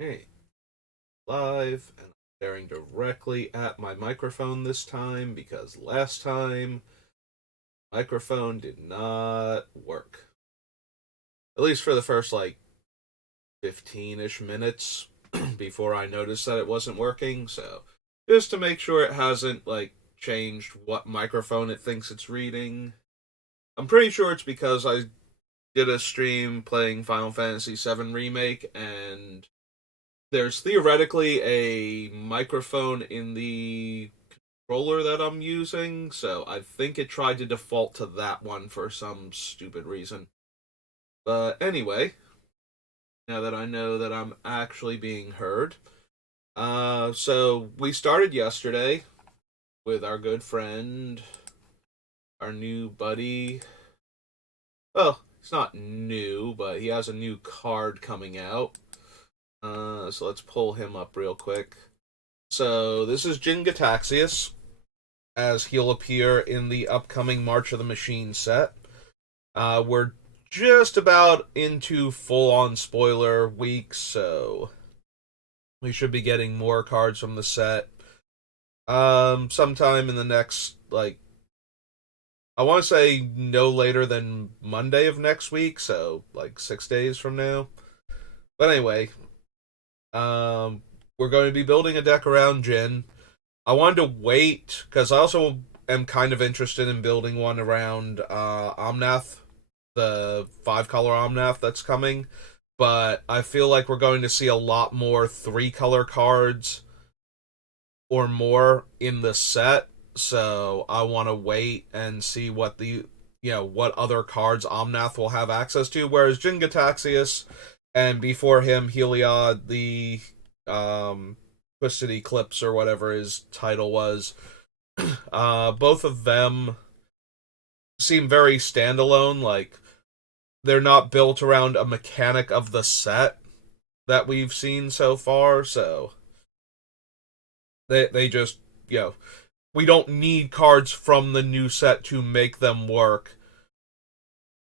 Hey, live, and I'm staring directly at my microphone this time because last time microphone did not work. At least for the first 15-ish minutes before I noticed that it wasn't working. So, just to make sure it hasn't changed what microphone it thinks it's reading. I'm pretty sure it's because I did a stream playing Final Fantasy VII Remake, and there's theoretically a microphone in the controller that I'm using, so I think it tried to default to that one for some stupid reason. But anyway, now that I know that I'm actually being heard, so we started yesterday with our good friend, our new buddy. Well, it's not new, but he has a new card coming out. So let's pull him up real quick. So this is Jin-Gitaxias, as he'll appear in the upcoming March of the Machine set. We're just about into full-on spoiler week, so we should be getting more cards from the set. Sometime in the next, I want to say no later than Monday of next week, so 6 days from now. But anyway, we're going to be building a deck around Jin. I wanted to wait because I also am kind of interested in building one around Omnath, the 5-color Omnath that's coming. But I feel like we're going to see a lot more 3-color cards or more in the set. So I want to wait and see what what other cards Omnath will have access to. Whereas Jin-Gitaxias and before him Heliod, the Twisted Eclipse or whatever his title was, both of them seem very standalone. Like, they're not built around a mechanic of the set that we've seen so far, so they just, we don't need cards from the new set to make them work.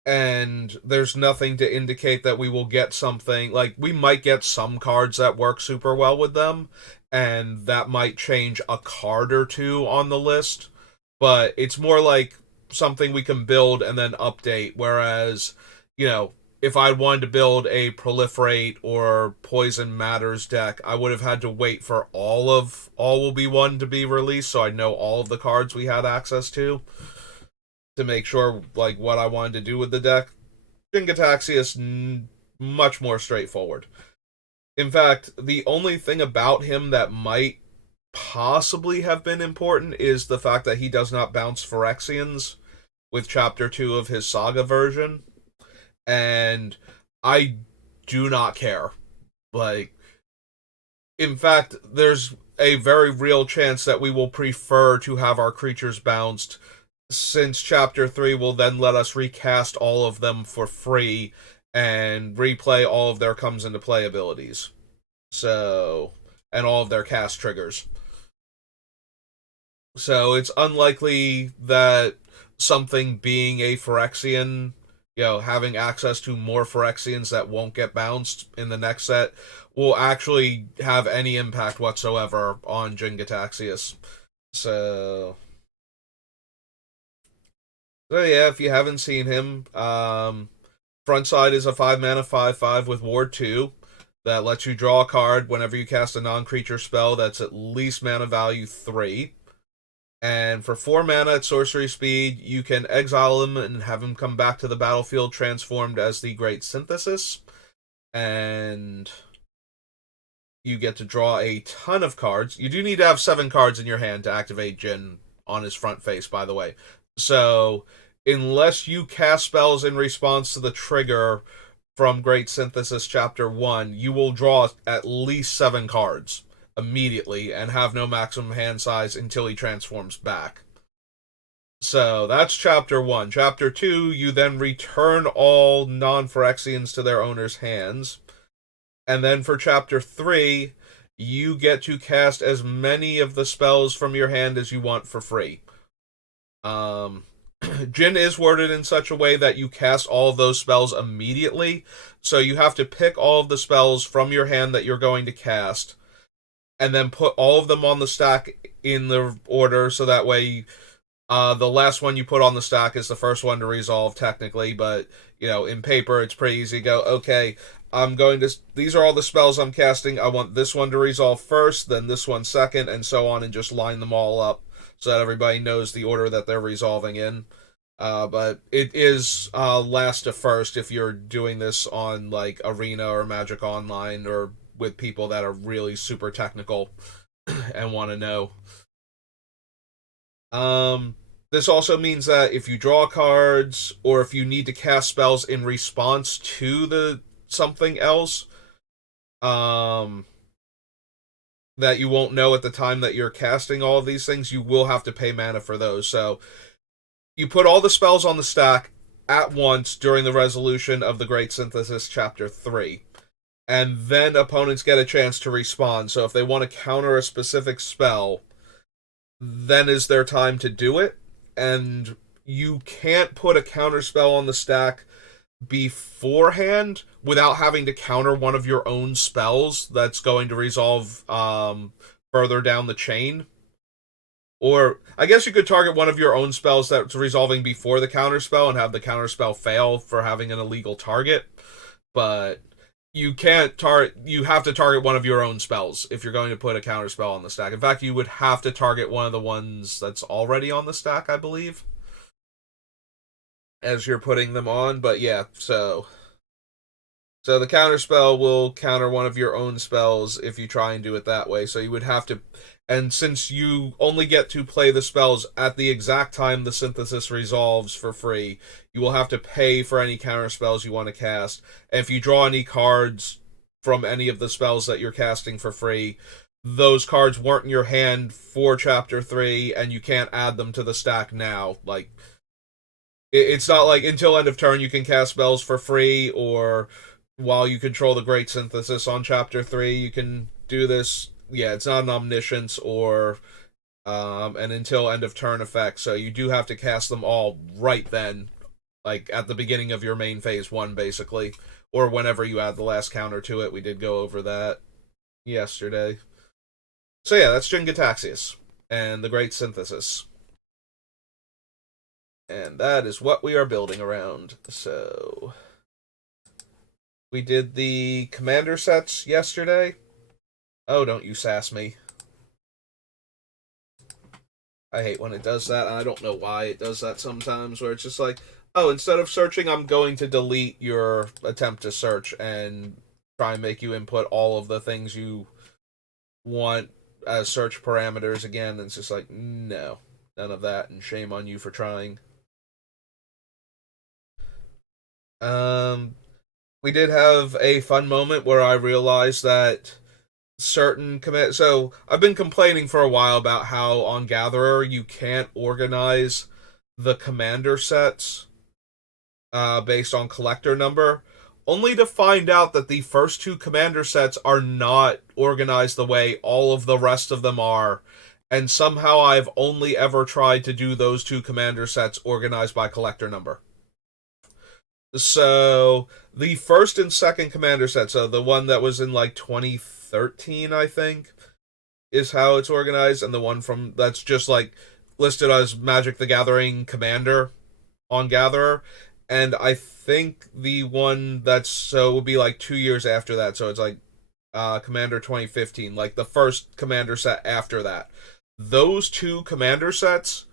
And there's nothing to indicate that we will get something. Like, we might get some cards that work super well with them, and that might change a card or two on the list, but it's more like something we can build and then update. Whereas, if I wanted to build a Proliferate or Poison Matters deck, I would have had to wait for All Will Be One to be released, so I know all of the cards we had access to make sure what I wanted to do with the deck. Jin-Gitaxias is much more straightforward. In fact, the only thing about him that might possibly have been important is the fact that he does not bounce Phyrexians with Chapter 2 of his Saga version. And I do not care. Like, in fact, there's a very real chance that we will prefer to have our creatures bounced, since Chapter 3 will then let us recast all of them for free and replay all of their comes into play abilities. So, and all of their cast triggers. So it's unlikely that something being a Phyrexian, having access to more Phyrexians that won't get bounced in the next set, will actually have any impact whatsoever on Jin-Gitaxias. So, yeah, if you haven't seen him, front side is a 5-mana 5/5 with Ward 2 that lets you draw a card whenever you cast a non-creature spell that's at least mana value 3. And for 4 mana at sorcery speed, you can exile him and have him come back to the battlefield transformed as the Great Synthesis. And you get to draw a ton of cards. You do need to have 7 cards in your hand to activate Jin on his front face, by the way. So, unless you cast spells in response to the trigger from Great Synthesis Chapter 1, you will draw at least 7 cards immediately and have no maximum hand size until he transforms back. So that's Chapter 1. Chapter 2, you then return all non-Phyrexians to their owner's hands. And then for Chapter 3, you get to cast as many of the spells from your hand as you want for free. Jin is worded in such a way that you cast all of those spells immediately, so you have to pick all of the spells from your hand that you're going to cast, and then put all of them on the stack in the order, so that way the last one you put on the stack is the first one to resolve, technically, but, in paper, it's pretty easy to go, okay, these are all the spells I'm casting. I want this one to resolve first, then this one second, and so on, and just line them all up so that everybody knows the order that they're resolving in. But it is last to first if you're doing this on, like, Arena or Magic Online or with people that are really super technical and want to know. This also means that if you draw cards or if you need to cast spells in response to the something else, that you won't know at the time that you're casting all of these things, you will have to pay mana for those. So you put all the spells on the stack at once during the resolution of the Great Synthesis Chapter 3. And then opponents get a chance to respond. So if they want to counter a specific spell, then is their time to do it. And you can't put a counter spell on the stack beforehand without having to counter one of your own spells that's going to resolve further down the chain. Or I guess you could target one of your own spells that's resolving before the counter spell and have the counter spell fail for having an illegal target. But you can't target. You have to target one of your own spells if you're going to put a counter spell on the stack. In fact, you would have to target one of the ones that's already on the stack, I believe, as you're putting them on. But yeah, so the counter spell will counter one of your own spells if you try and do it that way. So you would have to, and since you only get to play the spells at the exact time the synthesis resolves for free, you will have to pay for any counter spells you want to cast. And if you draw any cards from any of the spells that you're casting for free, those cards weren't in your hand for Chapter 3, and you can't add them to the stack now. Like, it's not like until end of turn you can cast spells for free, or while you control the Great Synthesis on Chapter 3, you can do this. Yeah, it's not an omniscience or an until end of turn effect, so you do have to cast them all right then, like at the beginning of your main phase 1, basically, or whenever you add the last counter to it. We did go over that yesterday. So yeah, that's Jin-Gitaxias and the Great Synthesis. And that is what we are building around. So we did the commander sets yesterday. Oh, don't you sass me. I hate when it does that, and I don't know why it does that sometimes, where it's just like, oh, instead of searching, I'm going to delete your attempt to search and try and make you input all of the things you want as search parameters again. And it's just like, no, none of that, and shame on you for trying. We did have a fun moment where I realized that certain command. So I've been complaining for a while about how on Gatherer you can't organize the commander sets based on collector number, only to find out that the first two commander sets are not organized the way all of the rest of them are. And somehow I've only ever tried to do those two commander sets organized by collector number. So the first and second commander set, so the one that was in like 2013, I think, is how it's organized, and the one from that's just like listed as Magic the Gathering Commander on Gatherer, and I think the one that's so it would be like 2 years after that, so it's like Commander 2015, like the first commander set after that. Those two commander sets,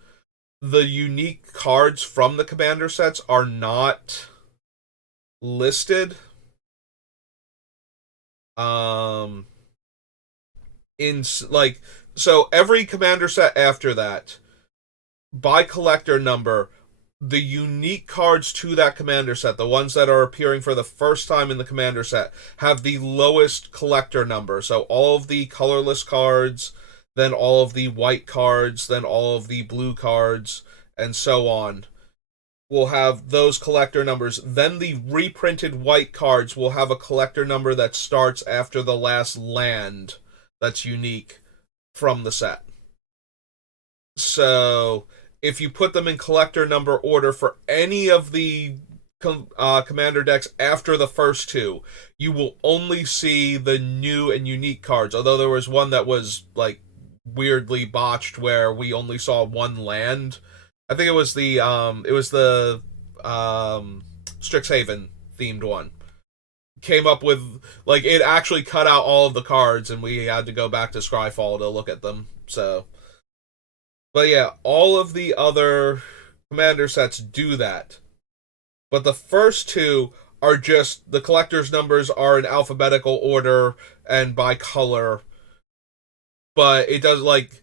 the unique cards from the commander sets are not listed in like, so every commander set after that, by collector number, the unique cards to that commander set, the ones that are appearing for the first time in the commander set, have the lowest collector number. So all of the colorless cards, then all of the white cards, then all of the blue cards, and so on, will have those collector numbers. Then the reprinted white cards will have a collector number that starts after the last land that's unique from the set. So if you put them in collector number order for any of the commander decks after the first two, you will only see the new and unique cards. Although there was one that was like weirdly botched where we only saw one land. I think it was the Strixhaven themed one. Came up with like it actually cut out all of the cards and we had to go back to Scryfall to look at them. So but yeah, all of the other commander sets do that. But the first two are just the collector's numbers are in alphabetical order and by color. But it does like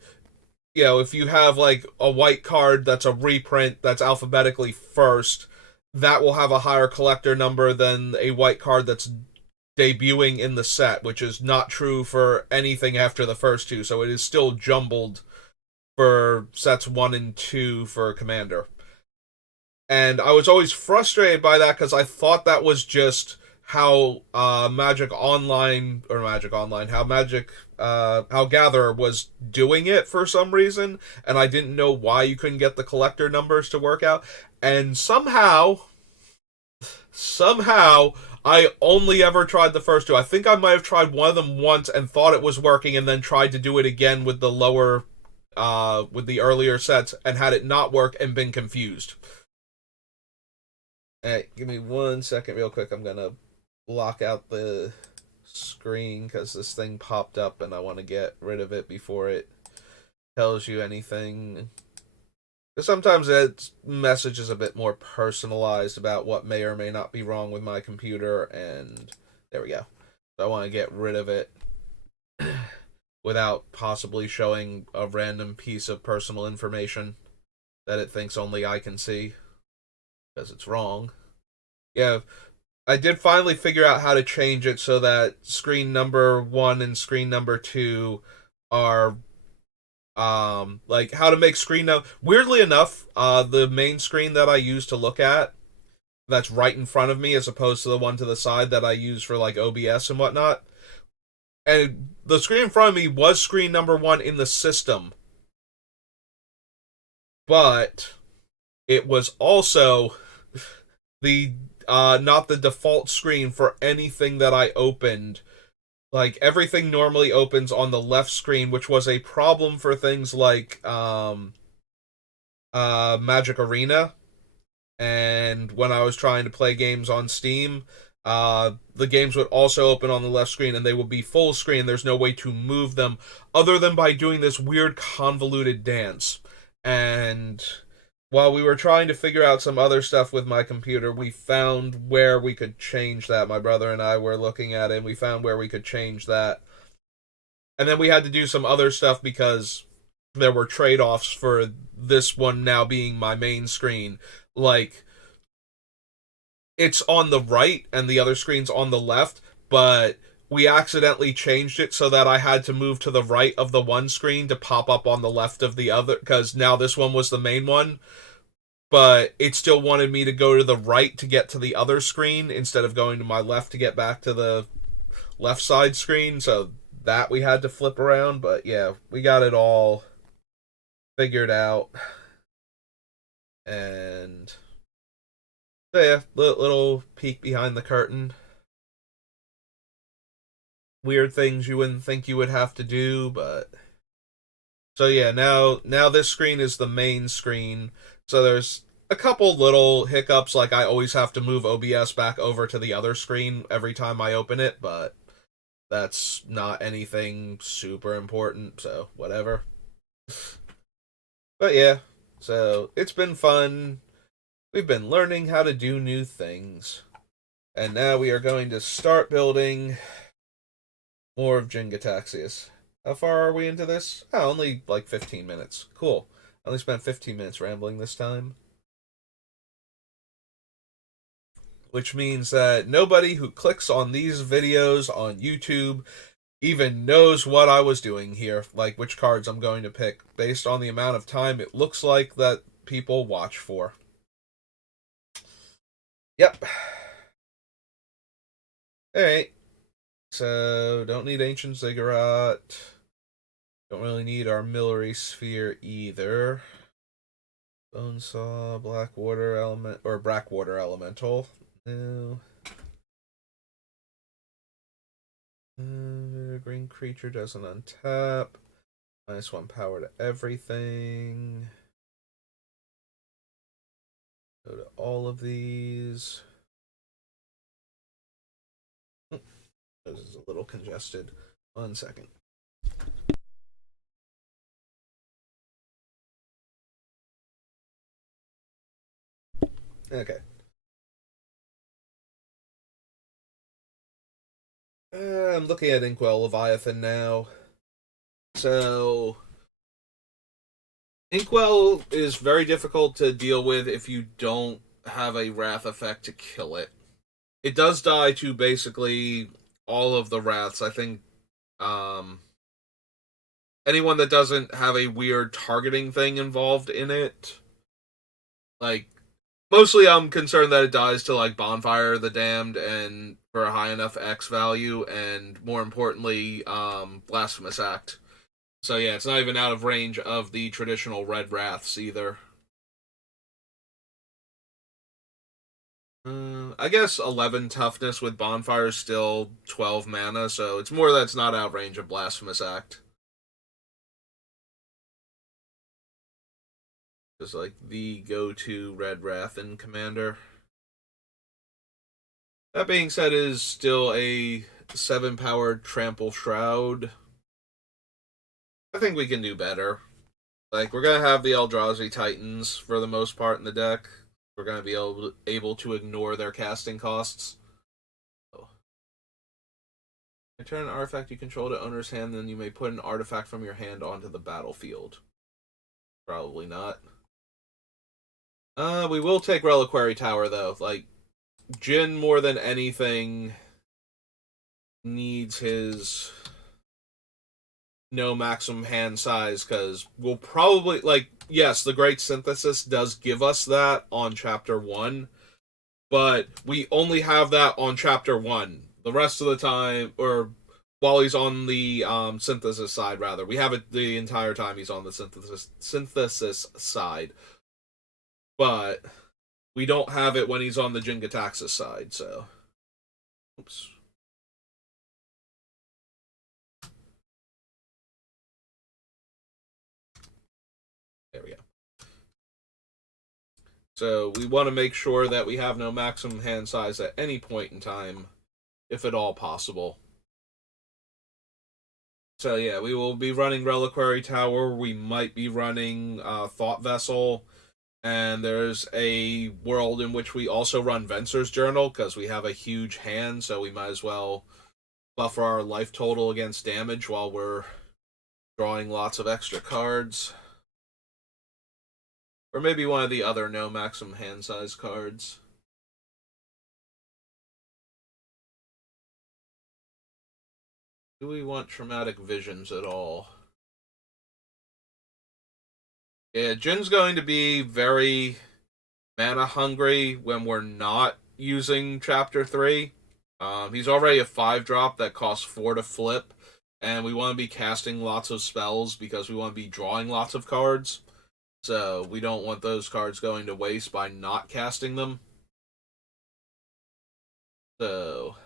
if you have like a white card that's a reprint that's alphabetically first, that will have a higher collector number than a white card that's debuting in the set, which is not true for anything after the first two. So it is still jumbled for sets 1 and 2 for Commander. And I was always frustrated by that because I thought that was just how how Gatherer was doing it for some reason, and I didn't know why you couldn't get the collector numbers to work out. And somehow, I only ever tried the first two. I think I might have tried one of them once and thought it was working, and then tried to do it again with the with the earlier sets, and had it not work and been confused. Hey, give me 1 second, real quick. I'm gonna block out the screen because this thing popped up, and I want to get rid of it before it tells you anything. Because sometimes that message is a bit more personalized about what may or may not be wrong with my computer, and there we go. So I want to get rid of it without possibly showing a random piece of personal information that it thinks only I can see, because it's wrong. Yeah, I did finally figure out how to change it so that screen number 1 and screen number 2 are like how to make screen now. Weirdly enough, the main screen that I use to look at, that's right in front of me as opposed to the one to the side that I use for like OBS and whatnot. And the screen in front of me was screen number 1 in the system, but it was also the not the default screen for anything that I opened. Like everything normally opens on the left screen, which was a problem for things like Magic Arena, and when I was trying to play games on Steam, the games would also open on the left screen and they would be full screen. There's no way to move them other than by doing this weird convoluted dance. And while we were trying to figure out some other stuff with my computer, we found where we could change that. My brother and I were looking at it, and we found where we could change that. And then we had to do some other stuff because there were trade-offs for this one now being my main screen. Like, it's on the right and the other screen's on the left, but we accidentally changed it so that I had to move to the right of the one screen to pop up on the left of the other, because now this one was the main one, but it still wanted me to go to the right to get to the other screen instead of going to my left to get back to the left side screen, so that we had to flip around. But yeah, we got it all figured out. And so yeah, little peek behind the curtain. Weird things you wouldn't think you would have to do, but so yeah, now this screen is the main screen. So there's a couple little hiccups, like I always have to move OBS back over to the other screen every time I open it, but that's not anything super important, so whatever. But yeah, so it's been fun. We've been learning how to do new things. And now we are going to start building more of Jin-Gitaxias. How far are we into this? Oh, only like 15 minutes. Cool. I only spent 15 minutes rambling this time. Which means that nobody who clicks on these videos on YouTube even knows what I was doing here, like which cards I'm going to pick, based on the amount of time it looks like that people watch for. Yep. Alright. So, don't need Ancient Ziggurat. Don't really need our Armillary Sphere either. Bonesaw, Blackwater Element, or Brackwater Elemental. No. Green creature doesn't untap. -1 power to everything. Go to all of these. This is a little congested. 1 second. Okay. I'm looking at Inkwell Leviathan now. So, Inkwell is very difficult to deal with if you don't have a Wrath effect to kill it. It does die to basically all of the Wraths. I think anyone that doesn't have a weird targeting thing involved in it, like, mostly I'm concerned that it dies to, like, Bonfire of the Damned and for a high enough X value, and more importantly, Blasphemous Act. So yeah, it's not even out of range of the traditional Red Wraths either. I guess 11 toughness with Bonfire is still 12 mana, so it's more that it's not out of range of Blasphemous Act. Just like the go-to Red Wrath in Commander. That being said, is still a 7-powered Trample Shroud. I think we can do better. Like, we're going to have the Eldrazi Titans for the most part in the deck. We're going to be able to ignore their casting costs. Oh. Return an artifact you control to owner's hand, then you may put an artifact from your hand onto the battlefield. Probably not. We will take Reliquary Tower, though. Like, Jin, more than anything, needs his no maximum hand size, because we'll probably, like, yes, the Great Synthesis does give us that on Chapter 1, but we only have that on Chapter 1. The rest of the time, or while he's on the synthesis side, rather, we have it the entire time he's on the synthesis side. But we don't have it when he's on the Jin-Gitaxias side, so. Oops. There we go. So we want to make sure that we have no maximum hand size at any point in time, if at all possible. So yeah, we will be running Reliquary Tower. We might be running Thought Vessel. And there's a world in which we also run Venser's Journal, because we have a huge hand, so we might as well buffer our life total against damage while we're drawing lots of extra cards. Or maybe one of the other no maximum hand size cards. Do we want Traumatic Visions at all? Yeah, Jin's going to be very mana hungry when we're not using Chapter 3. He's already a 5-drop that costs 4 to flip, and we want to be casting lots of spells because we want to be drawing lots of cards. So we don't want those cards going to waste by not casting them. So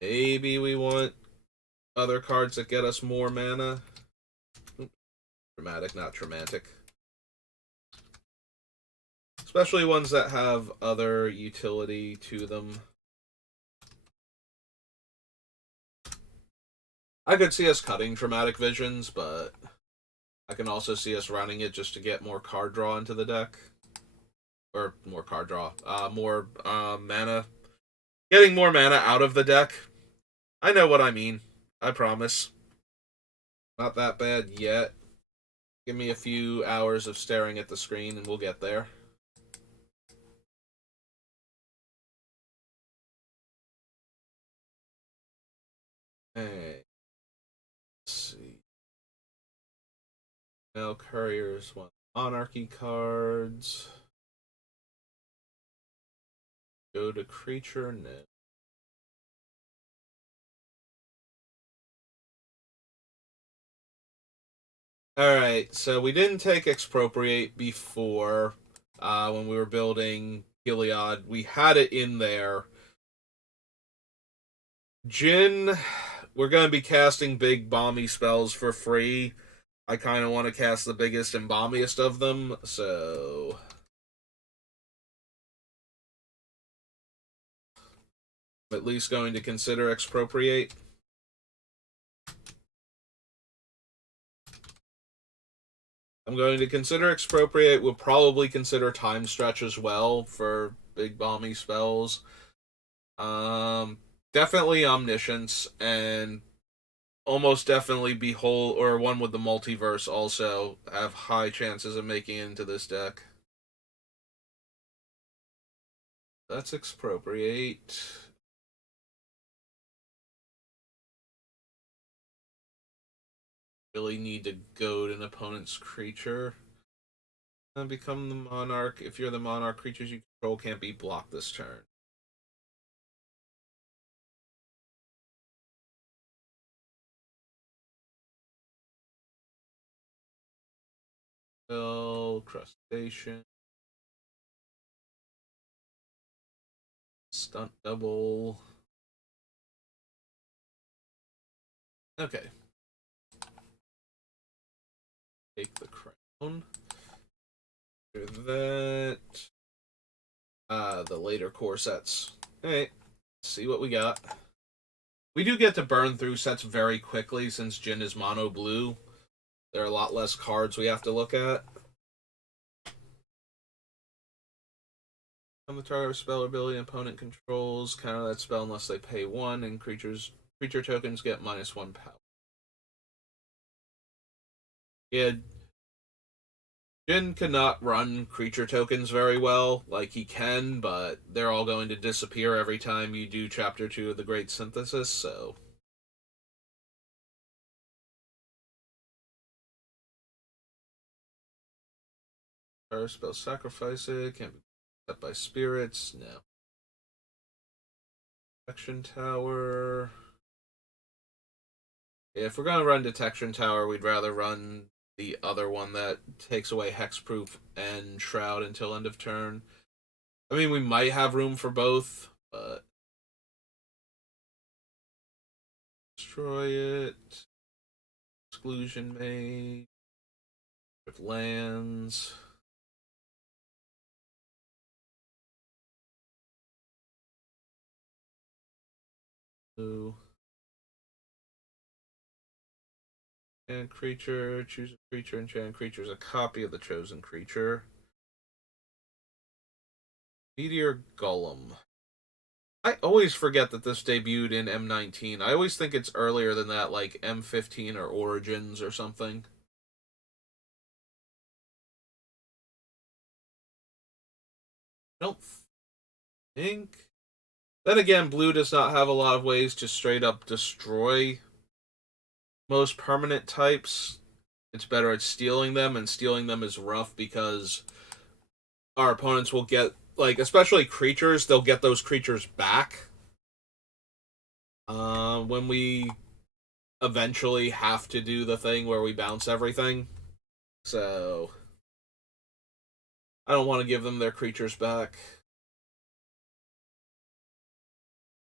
maybe we want other cards that get us more mana. Dramatic, not traumatic. Especially ones that have other utility to them. I could see us cutting Traumatic Visions, but I can also see us running it just to get more card draw into the deck. Or more card draw. More mana. Getting more mana out of the deck. I know what I mean. I promise. Not that bad yet. Give me a few hours of staring at the screen and we'll get there. Hey. Let's see. Mail Couriers want Monarchy cards. Go to Creature, no. Alright, so we didn't take Expropriate before when we were building Gilead. We had it in there. Jin, we're going to be casting big bomby spells for free. I kind of want to cast the biggest and bombiest of them, so I'm at least going to consider Expropriate. I'm going to consider Expropriate. We'll probably consider Time Stretch as well for big bomby spells. Definitely Omniscience, and almost definitely Behold, or one with the Multiverse also have high chances of making it into this deck. That's Expropriate. Really need to goad an opponent's creature and become the Monarch. If you're the Monarch, creatures you control can't be blocked this turn. Crustacean. Stunt double. Okay. Take the crown. After that. The later core sets. Alright. See what we got. We do get to burn through sets very quickly since Jin is mono blue. There are a lot less cards we have to look at. On the target spell ability opponent controls, counter that spell unless they pay 1, and creature tokens get -1 power. Yeah, Jin cannot run creature tokens very well, like he can, but they're all going to disappear every time you do Chapter 2 of the Great Synthesis, so... Target spell sacrifice it, can't be set by spirits, no. Detection Tower... If we're going to run Detection Tower, we'd rather run the other one that takes away Hexproof and Shroud until end of turn. I mean, we might have room for both, but... Destroy it. Exclusion Mage. With lands. Blue. And creature, choose a creature, enchant creature is a copy of the chosen creature. Meteor Golem. I always forget that this debuted in M19. I always think it's earlier than that, like M15 or Origins or something. I don't think. Then again, blue does not have a lot of ways to straight up destroy most permanent types. It's better at stealing them, and stealing them is rough because our opponents will get, like, especially creatures, they'll get those creatures back when we eventually have to do the thing where we bounce everything. So I don't want to give them their creatures back.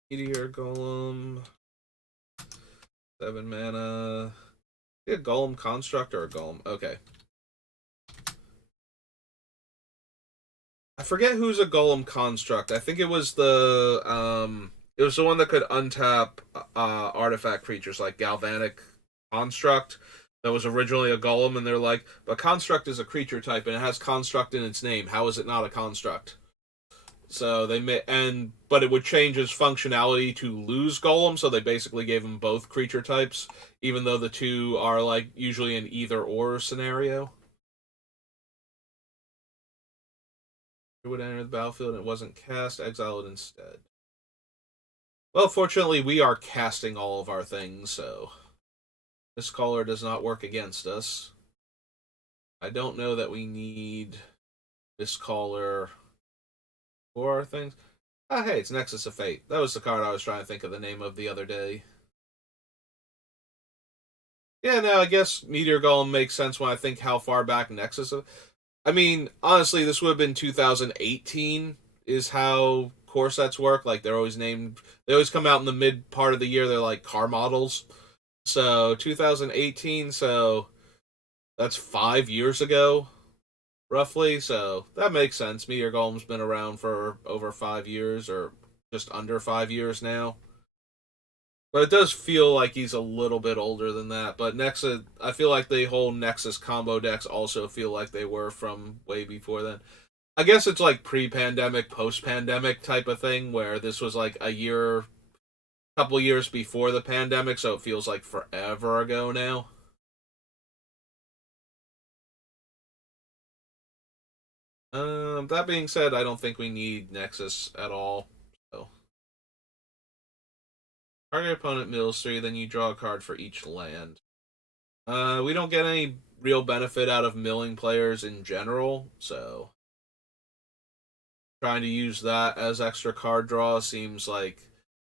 Meteor Golem. 7 mana. A Golem Construct or a Golem? Okay. I forget who's a Golem Construct. I think it was the one that could untap artifact creatures like Galvanic Construct. That was originally a Golem, and they're like, but Construct is a creature type and it has Construct in its name. How is it not a Construct? So they but it would change its functionality to lose Golem, so they basically gave him both creature types, even though the two are like usually an either or scenario. It would enter the battlefield and it wasn't cast, exile it instead. Well, fortunately, we are casting all of our things, so this caller does not work against us. I don't know that we need this caller for our things. Ah, hey, it's Nexus of Fate. That was the card I was trying to think of the name of the other day. Yeah, no, I guess Meteor Golem makes sense when I think how far back Nexus. I mean, honestly, this would have been 2018 is how core sets work. Like they're always named. They always come out in the mid part of the year. They're like car models. So 2018. So that's 5 years ago, roughly. So that makes sense. Meteor Golem's been around for over 5 years, or just under 5 years now. But it does feel like he's a little bit older than that. But Nexus, I feel like the whole Nexus combo decks also feel like they were from way before then. I guess it's like pre-pandemic, post-pandemic type of thing, where this was like a year, couple years before the pandemic, so it feels like forever ago now. That being said, I don't think we need Nexus at all. So, target opponent mills 3, then you draw a card for each land. We don't get any real benefit out of milling players in general, so trying to use that as extra card draw seems like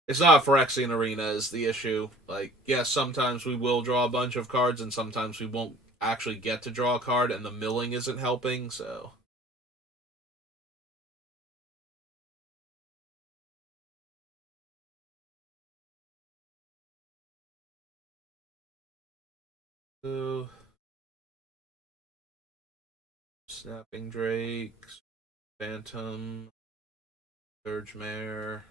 it's not Phyrexian Arena is the issue. Like, yes, sometimes we will draw a bunch of cards, and sometimes we won't actually get to draw a card, and the milling isn't helping. So, so Snapping Drake, Phantom, Surge Mare.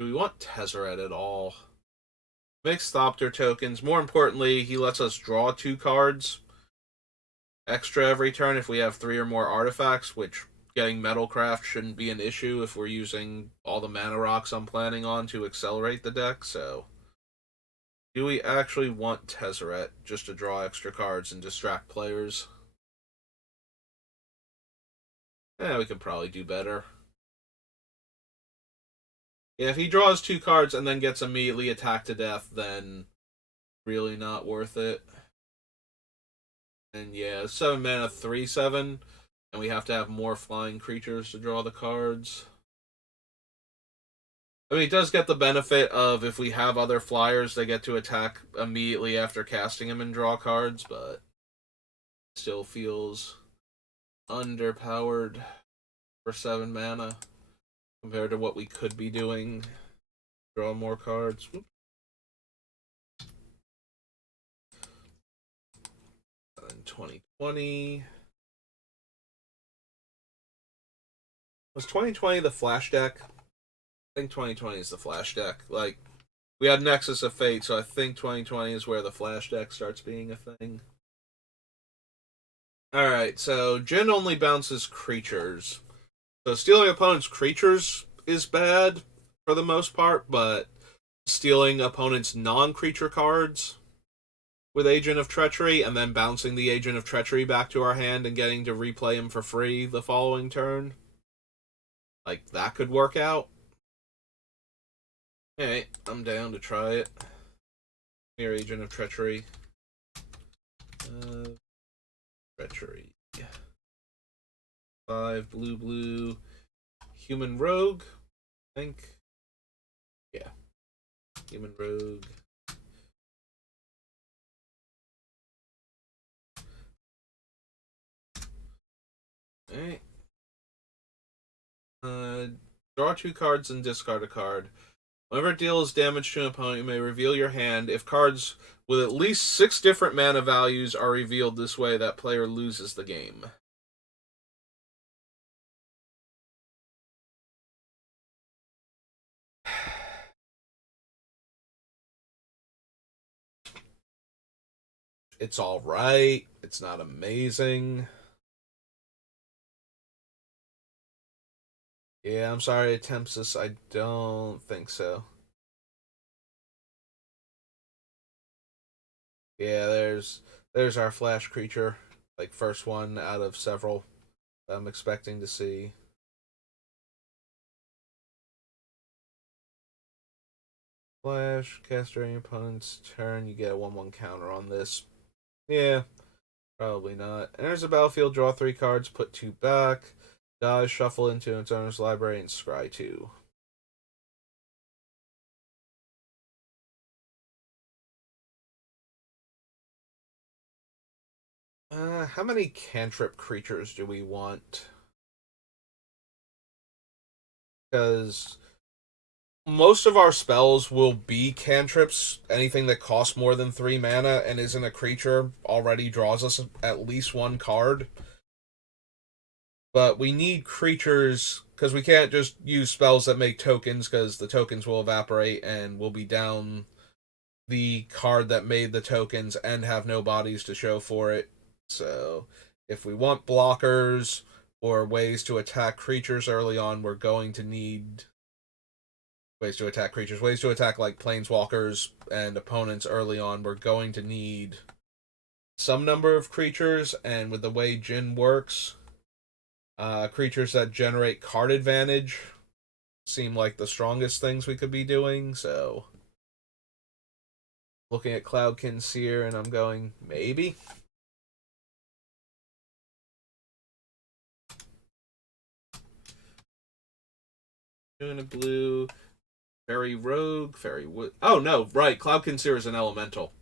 Do we want Tezzeret at all? Makes Thopter tokens. More importantly, he lets us draw 2 cards extra every turn if we have 3 or more artifacts, which getting Metalcraft shouldn't be an issue if we're using all the mana rocks I'm planning on to accelerate the deck. So, do we actually want Tezzeret just to draw extra cards and distract players? Yeah, we could probably do better. Yeah, if he draws 2 cards and then gets immediately attacked to death, then really not worth it. And yeah, 7 mana, 3/7, and we have to have more flying creatures to draw the cards. I mean, it does get the benefit of if we have other flyers, they get to attack immediately after casting them and draw cards, but still feels underpowered for 7 mana compared to what we could be doing. Draw more cards. In 2020. Was 2020 the Flash deck? I think 2020 is the Flash deck. Like, we had Nexus of Fate, so I think 2020 is where the Flash deck starts being a thing. Alright, so Jin only bounces creatures. So stealing opponent's creatures is bad for the most part, but stealing opponent's non-creature cards with Agent of Treachery and then bouncing the Agent of Treachery back to our hand and getting to replay him for free the following turn, like that could work out. Alright, I'm down to try it. Here, Agent of Treachery. Uh, Treachery. 5 blue blue. Human Rogue, I think. Yeah. Human Rogue. Alright. Draw 2 cards and discard a card. Whenever it deals damage to an opponent, you may reveal your hand. If cards with at least 6 different mana values are revealed this way, that player loses the game. It's alright. It's not amazing. Yeah, I'm sorry, Tempsus. I don't think so. Yeah, there's our flash creature. Like first one out of several I'm expecting to see. Flash, cast during opponent's turn, you get a 1/1 counter on this. Yeah, probably not. Enters the battlefield, draw 3 cards, put 2 back. Dies shuffle into its owner's library and scry 2. How many cantrip creatures do we want? Because most of our spells will be cantrips. Anything that costs more than 3 mana and isn't a creature already draws us at least one card. But we need creatures because we can't just use spells that make tokens because the tokens will evaporate and we'll be down the card that made the tokens and have no bodies to show for it. So if we want blockers or ways to attack creatures early on, we're going to need ways to attack creatures, ways to attack like planeswalkers and opponents early on. We're going to need some number of creatures, and with the way Jin works, creatures that generate card advantage seem like the strongest things we could be doing. So looking at Cloudkin Seer, and I'm going maybe. Doing a blue. Fairy Rogue, Fairy Wood. Oh no, right. Cloudkin Seer is an elemental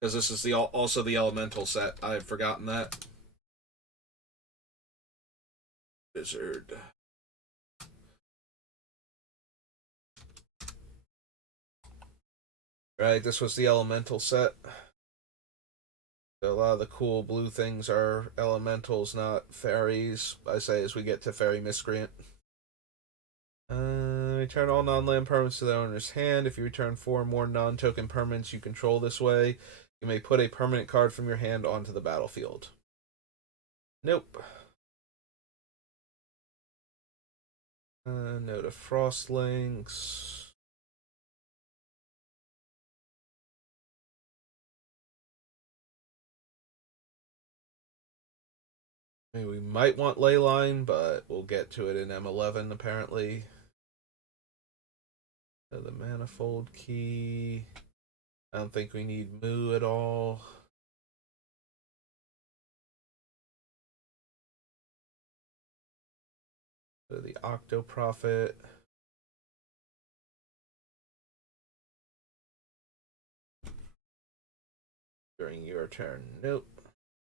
because this is the also the elemental set. I've forgotten that. Wizard. Right, this was the elemental set. So a lot of the cool blue things are elementals, not fairies. I say as we get to Fairy Miscreant. Return all non-land permanents to the owner's hand. If you return 4 or more non-token permanents you control this way, you may put a permanent card from your hand onto the battlefield. Nope. No to Frostlinks. I mean, we might want Leyline, but we'll get to it in M11 apparently. So the Manifold Key. I don't think we need Moo at all. So the Octo Prophet. During your turn. Nope.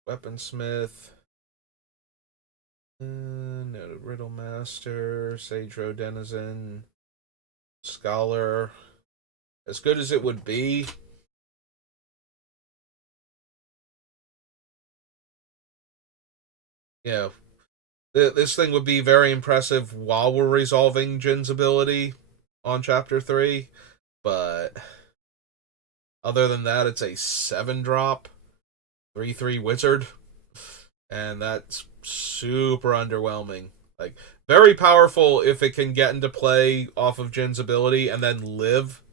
Weaponsmith. No, Riddle Master, Sage Row Denizen, Scholar. As good as it would be, yeah, this thing would be very impressive while we're resolving Jin's ability on Chapter 3, but other than that, it's a 7-drop, 3/3 Wizard, and that's super underwhelming. Like, very powerful if it can get into play off of Jin's ability and then live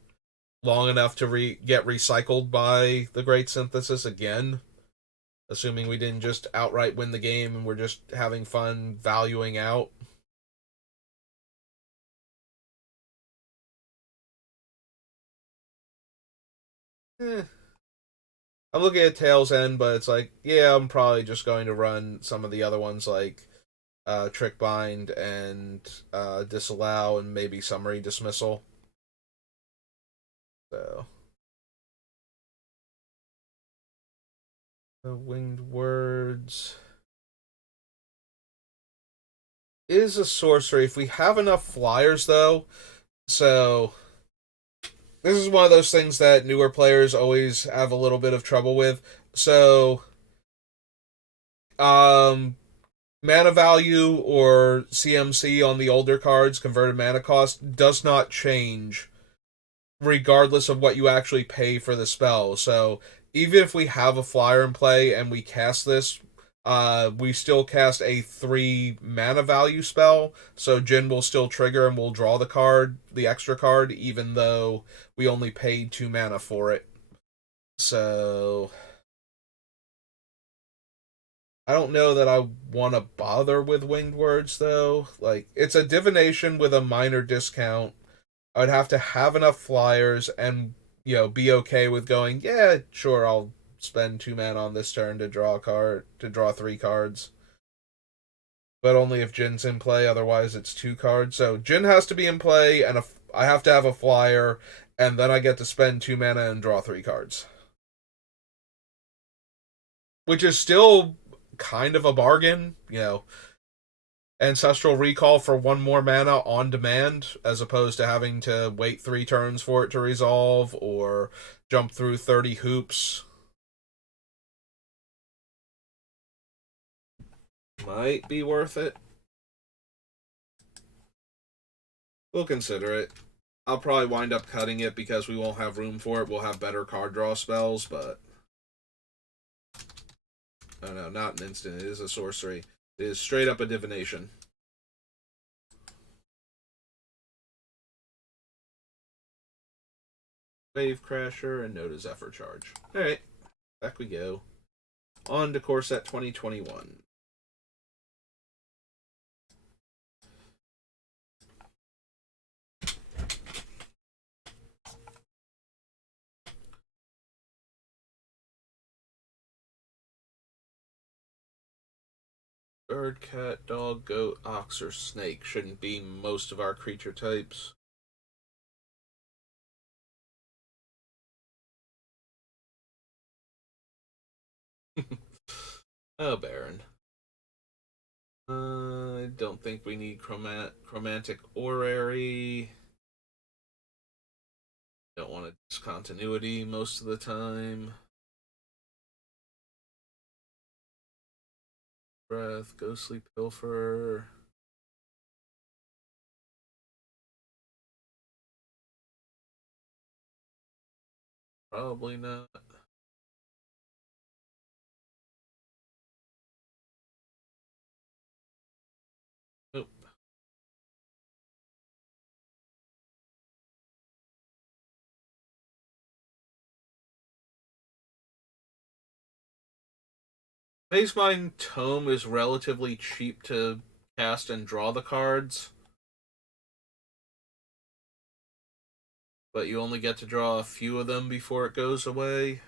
long enough to get recycled by the Great Synthesis again, assuming we didn't just outright win the game and we're just having fun valuing out. Eh. I'm looking at Tail's End, but it's like, yeah, I'm probably just going to run some of the other ones like Trick Bind and Disallow and maybe Summary Dismissal. So, the Winged Words is a sorcery. If we have enough flyers, though, so this is one of those things that newer players always have a little bit of trouble with. So, um, mana value or CMC on the older cards, converted mana cost, does not change regardless of what you actually pay for the spell. So, even if we have a flyer in play and we cast this, we still cast a 3 mana value spell, so Jin will still trigger and we'll draw the card, the extra card, even though we only paid 2 mana for it. So I don't know that I want to bother with Winged Words though. Like, it's a divination with a minor discount. I'd have to have enough flyers and be okay with going, yeah, sure, I'll spend 2 mana on this turn to draw a card, to draw 3 cards. but only if Jin's in play. Otherwise, it's 2 cards. So Jin has to be in play, and I have to have a flyer, and then I get to spend 2 mana and draw 3 cards, which is still kind of a bargain. Ancestral Recall for 1 more mana on demand, as opposed to having to wait 3 turns for it to resolve or jump through 30 hoops. Might be worth it. We'll consider it. I'll probably wind up cutting it because we won't have room for it. We'll have better card draw spells, but... Oh no, not an instant. It is a sorcery. It is straight up a divination. Wave Crasher and Noda Zephyr Charge. Alright, back we go. On to Core Set 2021. Bird, cat, dog, goat, ox, or snake shouldn't be most of our creature types. Oh, Baron. I don't think we need Chromatic Orrery. Don't want a discontinuity most of the time. Breath, Ghostly Pilfer. Probably not. Nope. Mazemind Tome is relatively cheap to cast and draw the cards, but you only get to draw a few of them before it goes away.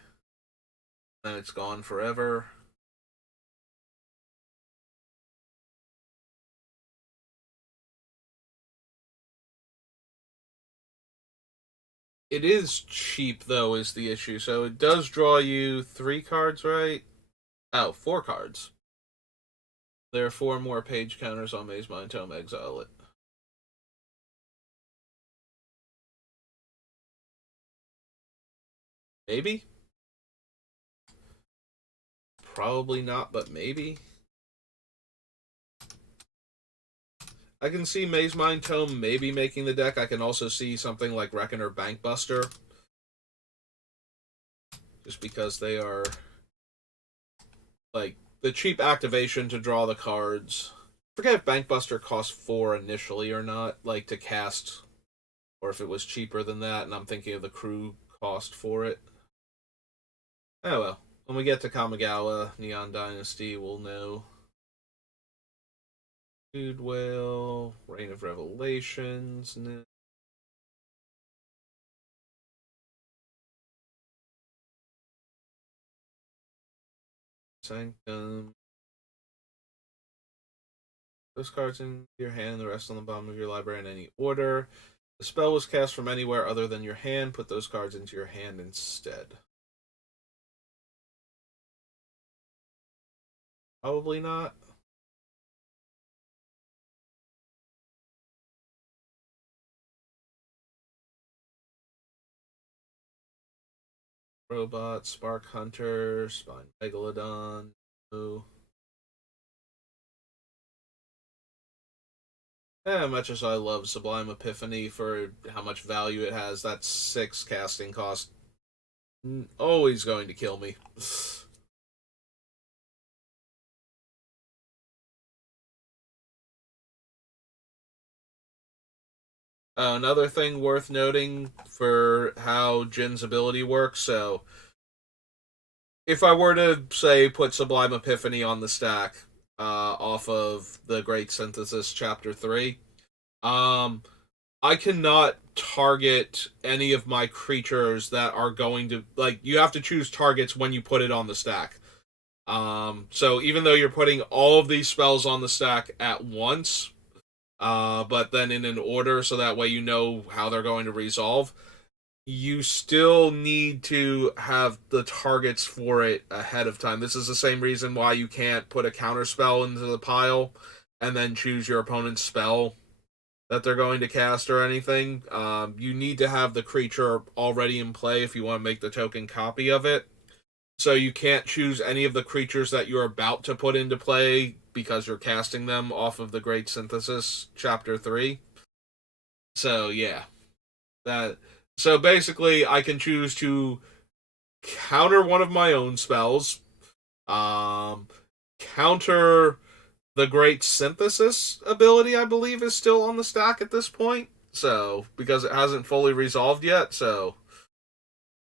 Then it's gone forever. It is cheap, though, is the issue. So it does draw you 3 cards, right? Oh, 4 cards. There are 4 more page counters on Mazemind Tome. Exile it. Maybe? Probably not, but maybe. I can see Mazemind Tome maybe making the deck. I can also see something like Reckoner Bankbuster. Just because they are like the cheap activation to draw the cards. I forget if Bankbuster cost 4 initially or not, like to cast, or if it was cheaper than that, and I'm thinking of the crew cost for it. Oh well. When we get to Kamigawa, Neon Dynasty, we'll know. Dude Whale, Reign of Revelations, Sanctum. Those cards in your hand, the rest on the bottom of your library in any order. The spell was cast from anywhere other than your hand. Put those cards into your hand instead. Probably not. Robot, Spark Hunter, Spine Megalodon. No. Yeah, much as I love Sublime Epiphany for how much value it has, that 6 casting cost always going to kill me. Another thing worth noting for how Jin's ability works, so if I were to say put Sublime Epiphany on the stack off of the Great Synthesis Chapter 3, um, I cannot target any of my creatures that are going to, like, you have to choose targets when you put it on the stack. So even though you're putting all of these spells on the stack at once, but then in an order so that way you know how they're going to resolve, you still need to have the targets for it ahead of time. This is the same reason why you can't put a counter spell into the pile and then choose your opponent's spell that they're going to cast or anything. You need to have the creature already in play if you want to make the token copy of it. So you can't choose any of the creatures that you're about to put into play because you're casting them off of the Great Synthesis Chapter 3. So yeah, that so basically I can choose to counter one of my own spells, um counter the Great Synthesis ability, I believe, is still on the stack at this point. So, because it hasn't fully resolved yet, so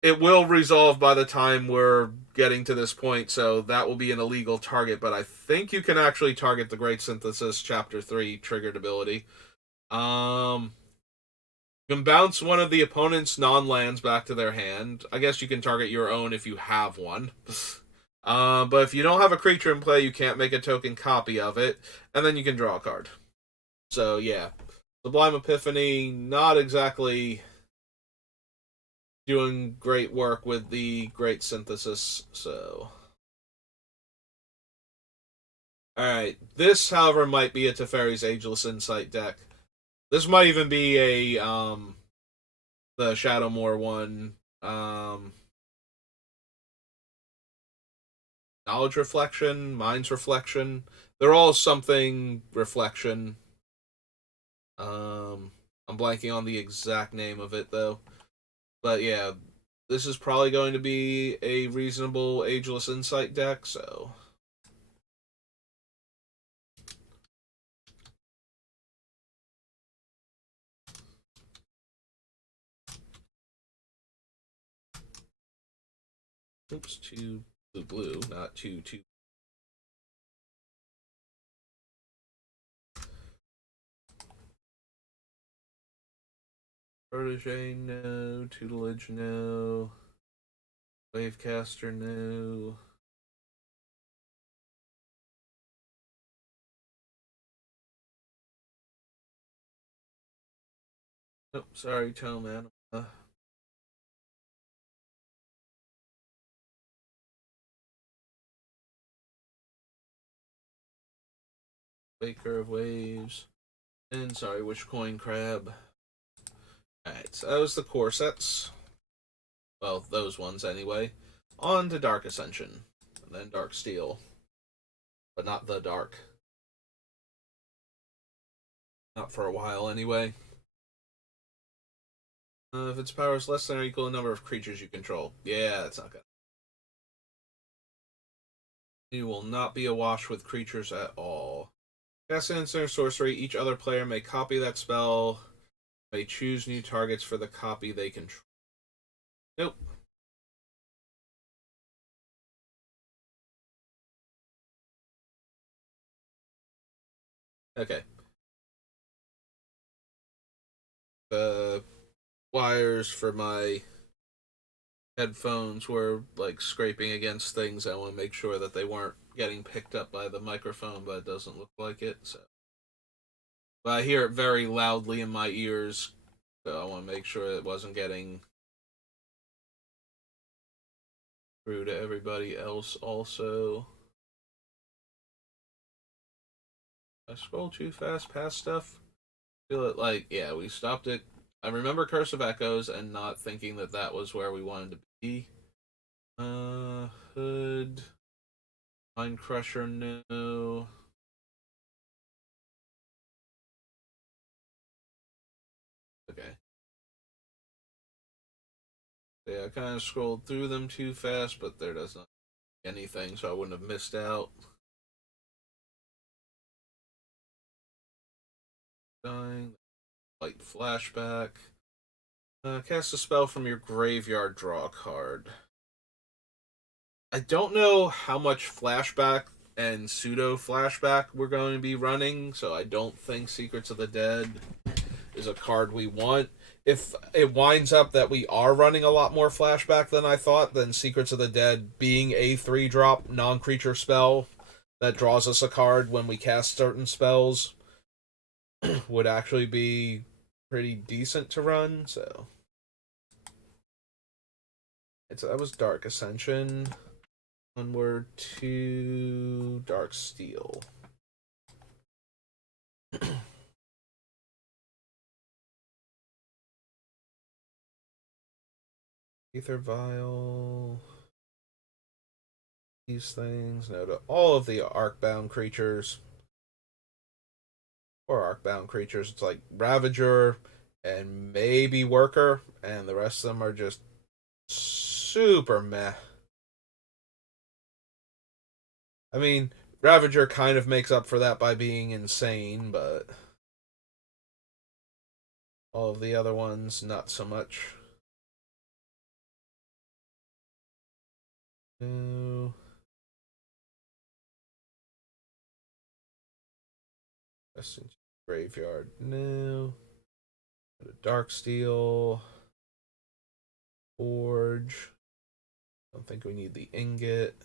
it will resolve by the time we're getting to this point, so that will be an illegal target, but I think you can actually target the Great Synthesis Chapter 3 triggered ability. You can bounce one of the opponent's non-lands back to their hand. I guess you can target your own if you have one. But if you don't have a creature in play, you can't make a token copy of it, and then you can draw a card. So yeah, Sublime Epiphany, not exactly doing great work with the Great Synthesis, so... Alright, this, however, might be a Teferi's Ageless Insight deck. This might even be the Shadowmoor one, Knowledge Reflection, Mind's Reflection. They're all something reflection. I'm blanking on the exact name of it, though. But yeah, this is probably going to be a reasonable Ageless Insight deck, so... Oops, two blue, not two. Protege, no. Tutelage, no. Wavecaster, no. Nope, sorry, Tome Anima. Baker of Waves. And sorry, Witchcoin Crab. Alright, so that was the core sets. Well, those ones anyway. On to Dark Ascension. And then Dark Steel. But not the Dark. Not for a while anyway. If its power is less than or equal to the number of creatures you control. Yeah, that's not good. You will not be awash with creatures at all. Cast an instant or sorcery, each other player may copy that spell, may choose new targets for the copy they control. Nope. Okay. The wires for my headphones were like scraping against things. I want to make sure that they weren't getting picked up by the microphone, but it doesn't look like it. So, but I hear it very loudly in my ears, so I want to make sure it wasn't getting through to everybody else. Also, I scroll too fast past stuff. Feel it like, yeah, we stopped it. I remember Curse of Echoes and not thinking that that was where we wanted to be. Hood. Mind Crusher, no. Okay. Yeah, I kind of scrolled through them too fast, but there does not anything, so I wouldn't have missed out. Dying. Light Flashback. Cast a spell from your graveyard, draw a card. I don't know how much flashback and pseudo flashback we're going to be running, so I don't think Secrets of the Dead is a card we want. if it winds up that we are running a lot more flashback than I thought, then Secrets of the Dead being a 3-drop non creature spell that draws us a card when we cast certain spells would actually be pretty decent to run. So that was Dark Ascension. Onward to Dark Steel. Ether Vial. These things. No to all of the Arcbound creatures. Or Arcbound creatures. It's like Ravager and maybe Worker, and the rest of them are just super meh. I mean, Ravager kind of makes up for that by being insane, but all of the other ones, not so much. No. Rest into Graveyard. No. Dark Steel. Forge. Don't think we need the ingot.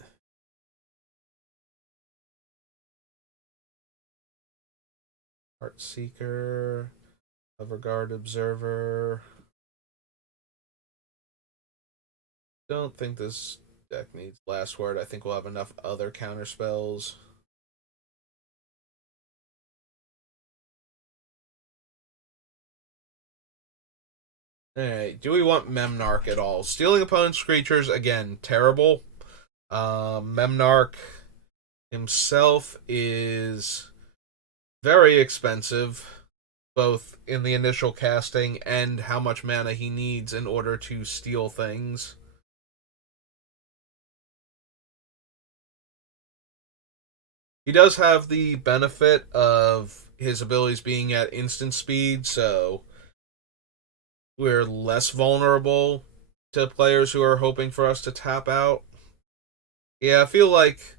Heart Seeker. Everguard Observer. Don't think this deck needs Last Word. I think we'll have enough other counter spells. Alright, do we want Memnarch at all? Stealing opponent's creatures, again, terrible. Memnarch himself is very expensive, both in the initial casting and how much mana he needs in order to steal things. He does have the benefit of his abilities being at instant speed, so we're less vulnerable to players who are hoping for us to tap out. Yeah, I feel like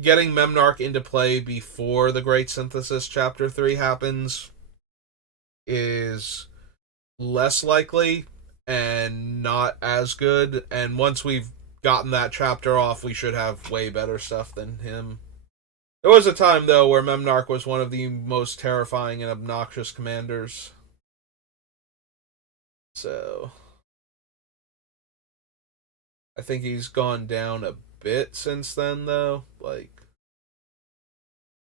getting Memnarch into play before the Great Synthesis Chapter 3 happens is less likely and not as good. And once we've gotten that chapter off, we should have way better stuff than him. There was a time, though, where Memnarch was one of the most terrifying and obnoxious commanders. So, I think he's gone down a bit since then, though. Like,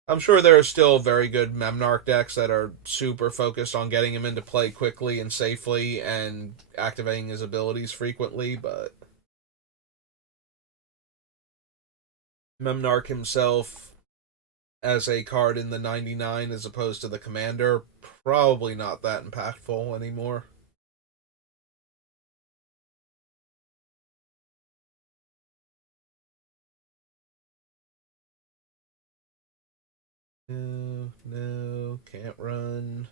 I'm sure there are still very good Memnarch decks that are super focused on getting him into play quickly and safely and activating his abilities frequently, but Memnarch himself, as a card in the 99 as opposed to the Commander, probably not that impactful anymore. No, no, can't run.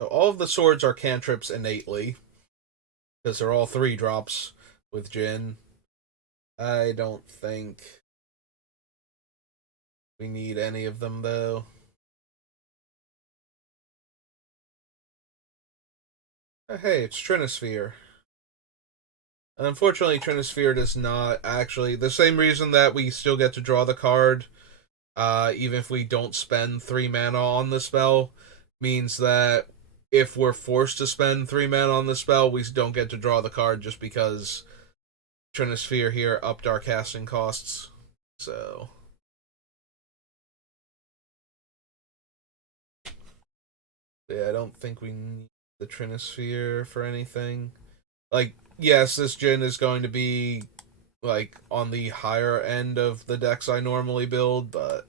So all of the swords are cantrips innately, because they're all 3-drops with Jin. I don't think we need any of them, though. Hey, it's Trinisphere. Unfortunately, Trinisphere does not actually. The same reason that we still get to draw the card, even if we don't spend 3 mana on the spell, means that if we're forced to spend 3 mana on the spell, we don't get to draw the card just because Trinisphere here upped our casting costs. So, yeah, I don't think we need the Trinisphere for anything. Like, yes, this Jin is going to be like on the higher end of the decks I normally build, but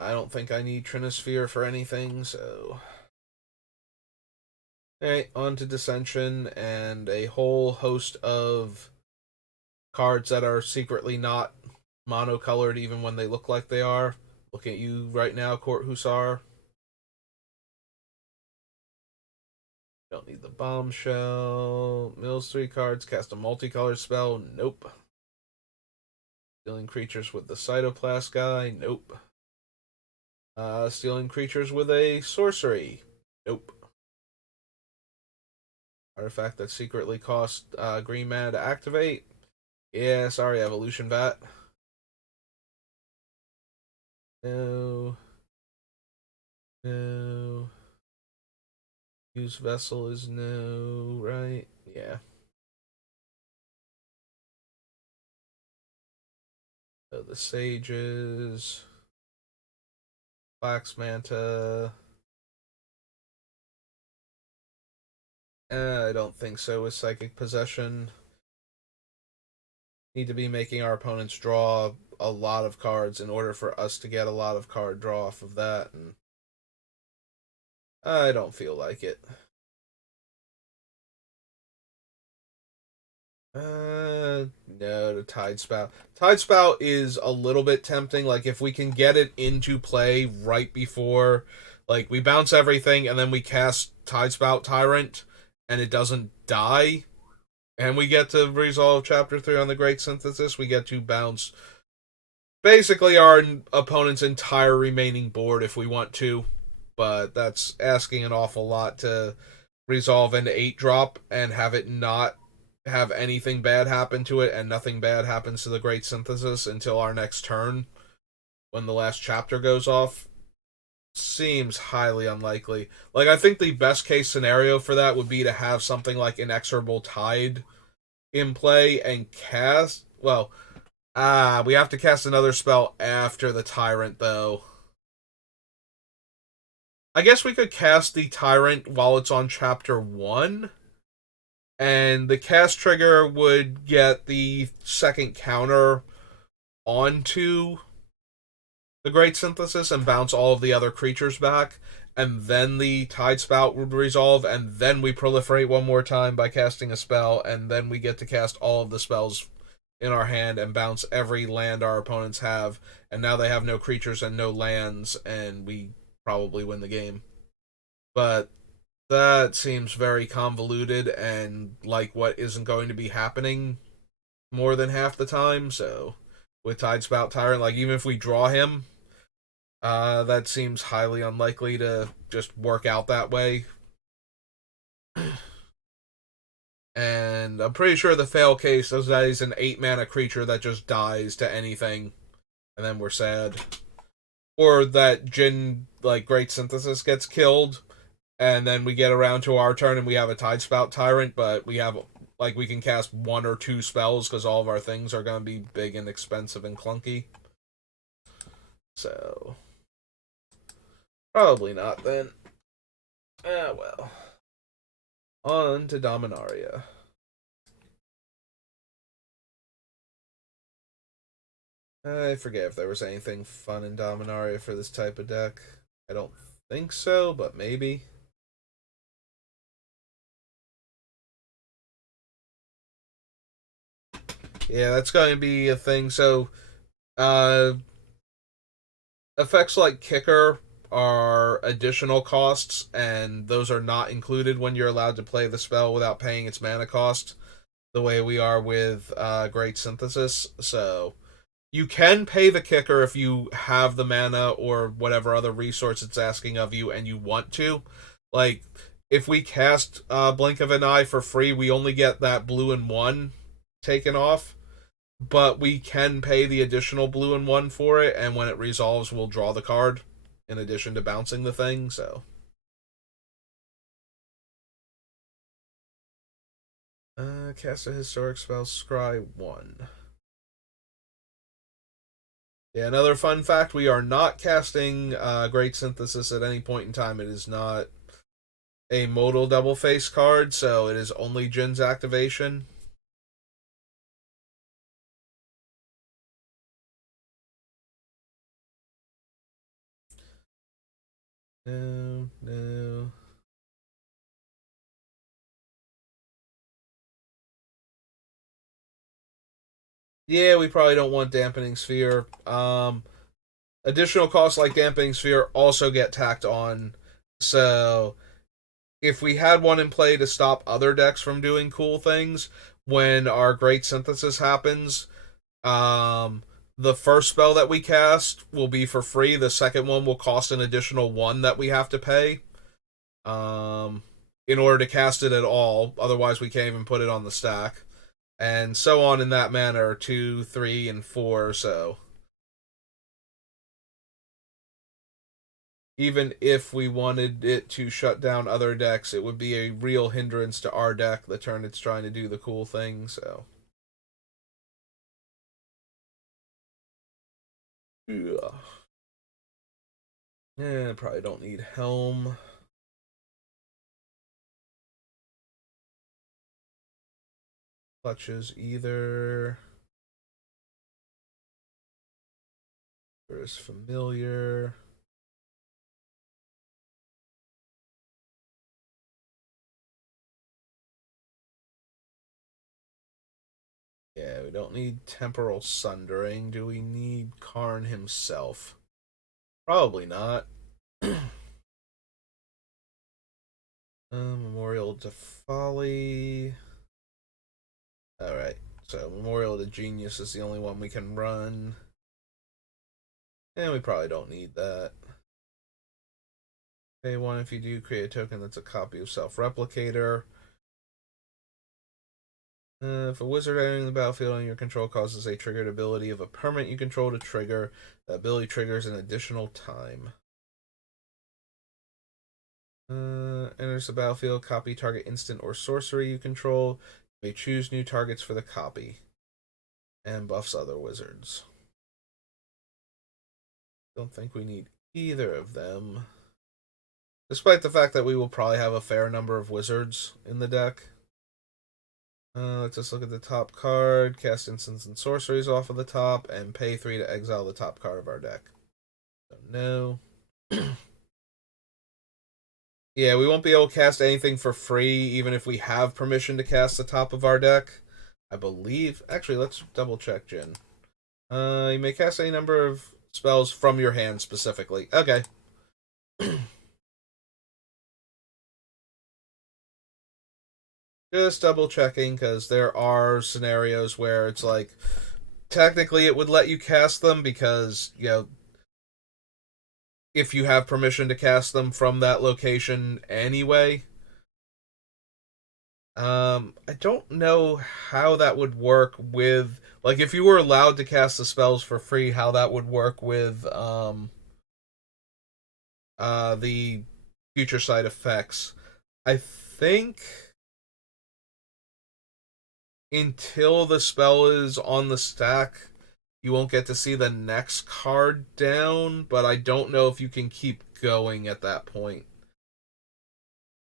I don't think I need Trinisphere for anything, so. Alright, on to Dissension and a whole host of cards that are secretly not monocolored even when they look like they are. Looking at you right now, Court Hussar. Don't need the Bombshell. Mills 3 cards, cast a multicolored spell. Nope. Stealing creatures with the Cytoplast guy. Nope. Stealing creatures with a sorcery. Nope. Artifact that secretly costs green mana to activate. Yeah, sorry, Evolution Vat. No. No. Use Vessel is no, right? Yeah. So the Sages. Flax Manta. I don't think so with Psychic Possession. Need to be making our opponents draw a lot of cards in order for us to get a lot of card draw off of that, and I don't feel like it. No, the Tide Spout. Tide Spout is a little bit tempting. Like, if we can get it into play right before, like, we bounce everything and then we cast Tide Spout Tyrant and it doesn't die, and we get to resolve Chapter 3 on the Great Synthesis, we get to bounce basically our opponent's entire remaining board if we want to. But that's asking an awful lot to resolve into 8 drop and have it not have anything bad happen to it, and nothing bad happens to the Great Synthesis until our next turn when the last chapter goes off. Seems highly unlikely. Like, I think the best case scenario for that would be to have something like Inexorable Tide in play and cast. Well, we have to cast another spell after the Tyrant, though. I guess we could cast the Tyrant while it's on Chapter 1, and the cast trigger would get the second counter onto the Great Synthesis and bounce all of the other creatures back, and then the Tide Spout would resolve, and then we proliferate one more time by casting a spell, and then we get to cast all of the spells in our hand and bounce every land our opponents have, and now they have no creatures and no lands, and we probably win the game. But that seems very convoluted and like what isn't going to be happening more than half the time. So with Tidespout Tyrant, like, even if we draw him, that seems highly unlikely to just work out that way. And I'm pretty sure the fail case is that he's an 8 mana creature that just dies to anything, and then we're sad. Or that Jin, like, Great Synthesis gets killed, and then we get around to our turn and we have a Tidespout Tyrant, but we have, like, we can cast 1 or 2 spells because all of our things are going to be big and expensive and clunky. So, probably not then. Well. On to Dominaria. I forget if there was anything fun in Dominaria for this type of deck. I don't think so, but maybe. Yeah, that's going to be a thing. So, effects like Kicker are additional costs, and those are not included when you're allowed to play the spell without paying its mana cost, the way we are with Great Synthesis. So, you can pay the Kicker if you have the mana or whatever other resource it's asking of you and you want to. Like, if we cast Blink of an Eye for free, we only get that blue and 1 taken off, but we can pay the additional blue and 1 for it, and when it resolves, we'll draw the card in addition to bouncing the thing. So, cast a historic spell, scry 1. Yeah, another fun fact, we are not casting Great Synthesis at any point in time. It is not a modal double face card, so it is only Jin's activation. No, no. Yeah, we probably don't want Dampening Sphere. Additional costs like Dampening Sphere also get tacked on. So, if we had one in play to stop other decks from doing cool things when our Great Synthesis happens, The first spell that we cast will be for free. The second one will cost an additional one that we have to pay. In order to cast it at all. Otherwise, we can't even put it on the stack. And so on in that manner, 2, 3, and 4. So even if we wanted it to shut down other decks, it would be a real hindrance to our deck the turn it's trying to do the cool thing. So yeah, probably don't need Helm. Clutches either. There's familiar. Yeah, we don't need Temporal Sundering. Do we need Karn himself? Probably not. Memorial to Folly. Alright, so Memorial to Genius is the only one we can run. And we probably don't need that. Pay one if you do create a token that's a copy of Self-Replicator. If a wizard entering the battlefield on your control causes a triggered ability of a permanent you control to trigger, the ability triggers an additional time. Enters the battlefield, copy target instant or sorcery you control. You may choose new targets for the copy. And buffs other wizards. Don't think we need either of them. Despite the fact that we will probably have a fair number of wizards in the deck. Let's just look at the top card, cast instants and sorceries off of the top, and pay 3 to exile the top card of our deck. So no. Yeah, we won't be able to cast anything for free, even if we have permission to cast the top of our deck. I believe. Actually, let's double check, Jin. You may cast any number of spells from your hand specifically. Okay. Just double checking, because there are scenarios where it's like, technically it would let you cast them because, you know, if you have permission to cast them from that location anyway. I don't know how that would work with, like, if you were allowed to cast the spells for free, how that would work with the future side effects. I think until the spell is on the stack, you won't get to see the next card down, but I don't know if you can keep going at that point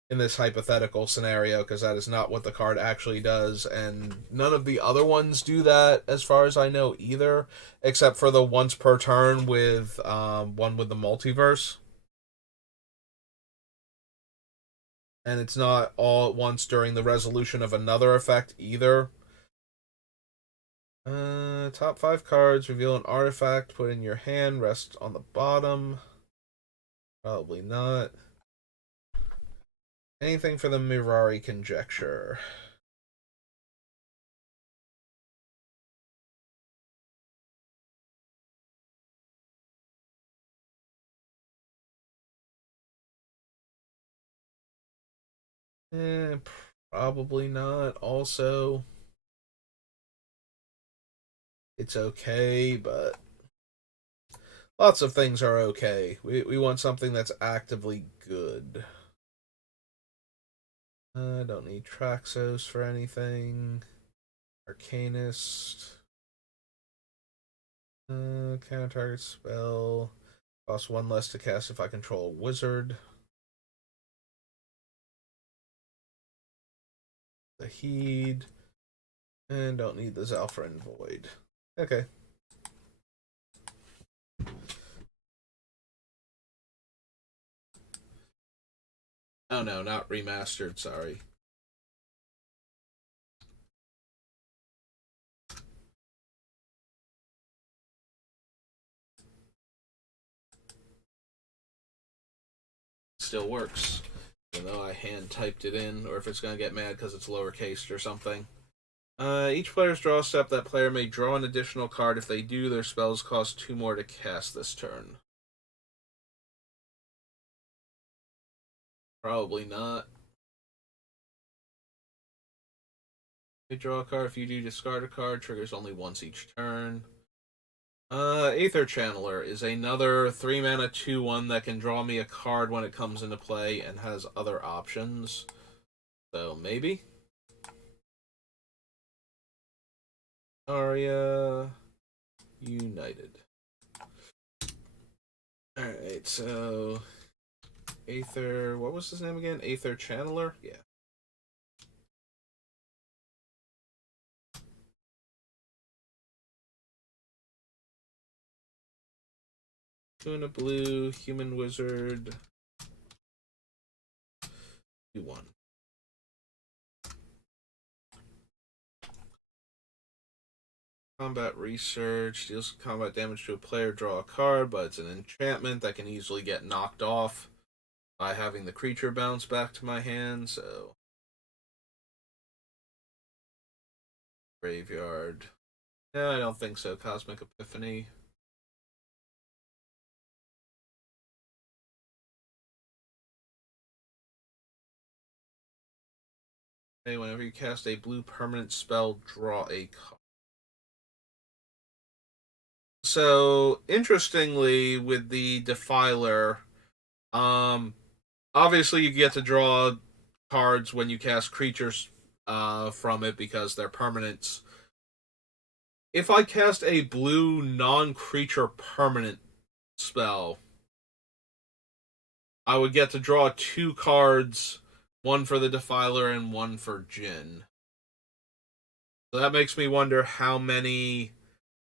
in this hypothetical scenario, because that is not what the card actually does, and none of the other ones do that as far as I know either, except for the once per turn with one with the multiverse. And it's not all at once during the resolution of another effect either. Top 5 cards, reveal an artifact, put in your hand, rest on the bottom. Probably not. Anything for the Mirari Conjecture. Eh, probably not. Also, it's okay, but lots of things are okay. We want something that's actively good. Don't need Traxos for anything. Arcanist. Counter target spell. Cost 1 less to cast if I control a wizard. The Heed. And don't need the Zalfrin Void. Okay. Oh no, not remastered, sorry. Still works. Even though I hand typed it in, or if it's gonna get mad because it's lowercase or something. Each player's draw step, that player may draw an additional card. If they do, their spells cost 2 more to cast this turn. Probably not. They draw a card. If you do, discard a card. Triggers only once each turn. Aether Channeler is another 3 mana 2/1 that can draw me a card when it comes into play and has other options. So maybe. Aria United. Alright, so Aether, what was his name again? Aether Channeler? Yeah. Tuna Blue, Human Wizard. 2/1. Combat Research deals combat damage to a player, draw a card, but it's an enchantment that can easily get knocked off by having the creature bounce back to my hand, so. Graveyard. No, I don't think so. Cosmic Epiphany. Hey, whenever you cast a blue permanent spell, draw a card. So, interestingly, with the Defiler, um, obviously you get to draw cards when you cast creatures from it because they're permanents. If I cast a blue non-creature permanent spell, I would get to draw 2 cards, one for the Defiler and one for Jin. So that makes me wonder how many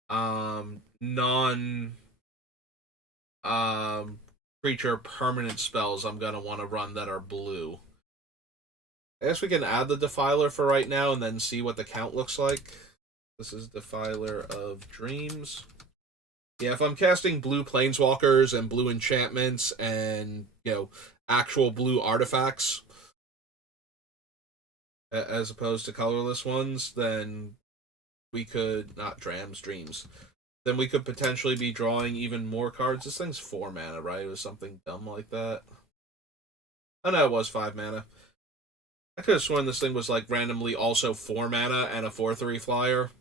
non um, creature permanent spells I'm gonna want to run that are blue. I guess we can add the Defiler for right now and then see what the count looks like. This is Defiler of Dreams. Yeah, if I'm casting blue planeswalkers and blue enchantments and, actual blue artifacts as opposed to colorless ones, then we could not dreams. Then we could potentially be drawing even more cards. This thing's 4 mana, right? It was something dumb like that. Oh no, it was 5 mana. I could have sworn this thing was like randomly also 4 mana and a 4/3 flyer.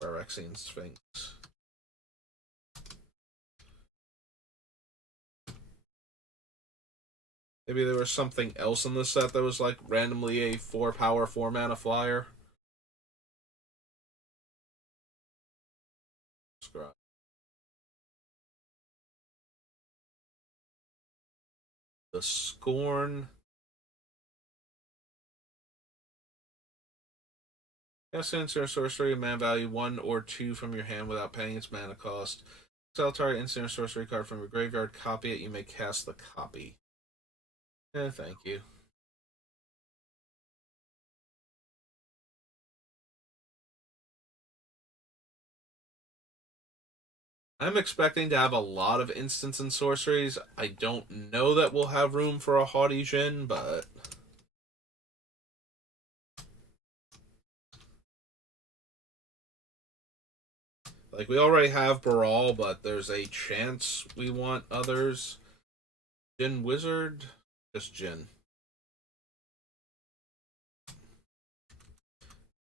Phyrexian Sphinx. Maybe there was something else in this set that was like randomly a 4 power, 4 mana flyer. Scry. The Scorn. Cast instant or sorcery, mana value 1 or 2 from your hand without paying its mana cost. Sell target instant or sorcery card from your graveyard, copy it, you may cast the copy. Thank you. I'm expecting to have a lot of instants and sorceries. I don't know that we'll have room for a haughty Jin, but like we already have Baral, but there's a chance we want others. Jin Wizard, just Jin.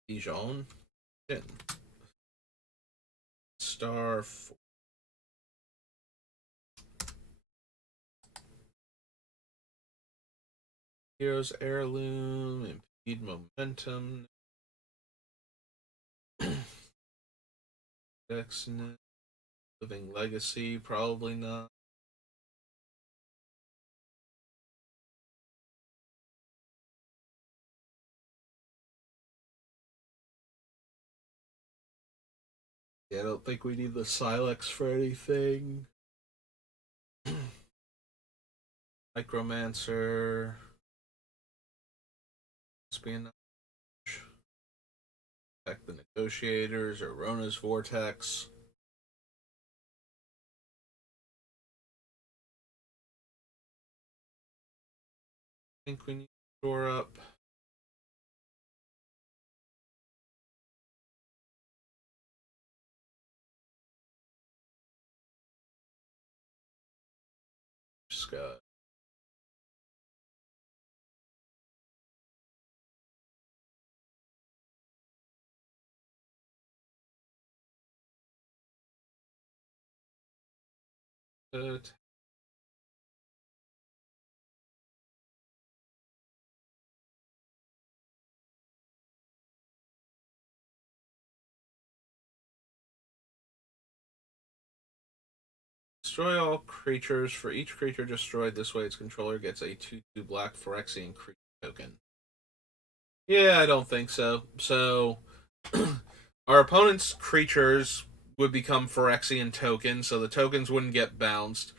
Dijon, Jin. Star 4. Hero's Heirloom, Impede Momentum. Dexnet, Living Legacy, probably not. Yeah, I don't think we need the Silex for anything. Micromancer. Espionage. Attack the Negotiators or Rona's Vortex. think we need to store up. Scott. Destroy all creatures. For each creature destroyed this way, its controller gets a 2/2 black Phyrexian creature token. Yeah, I don't think so. So, our opponent's creatures would become Phyrexian tokens, so the tokens wouldn't get bounced.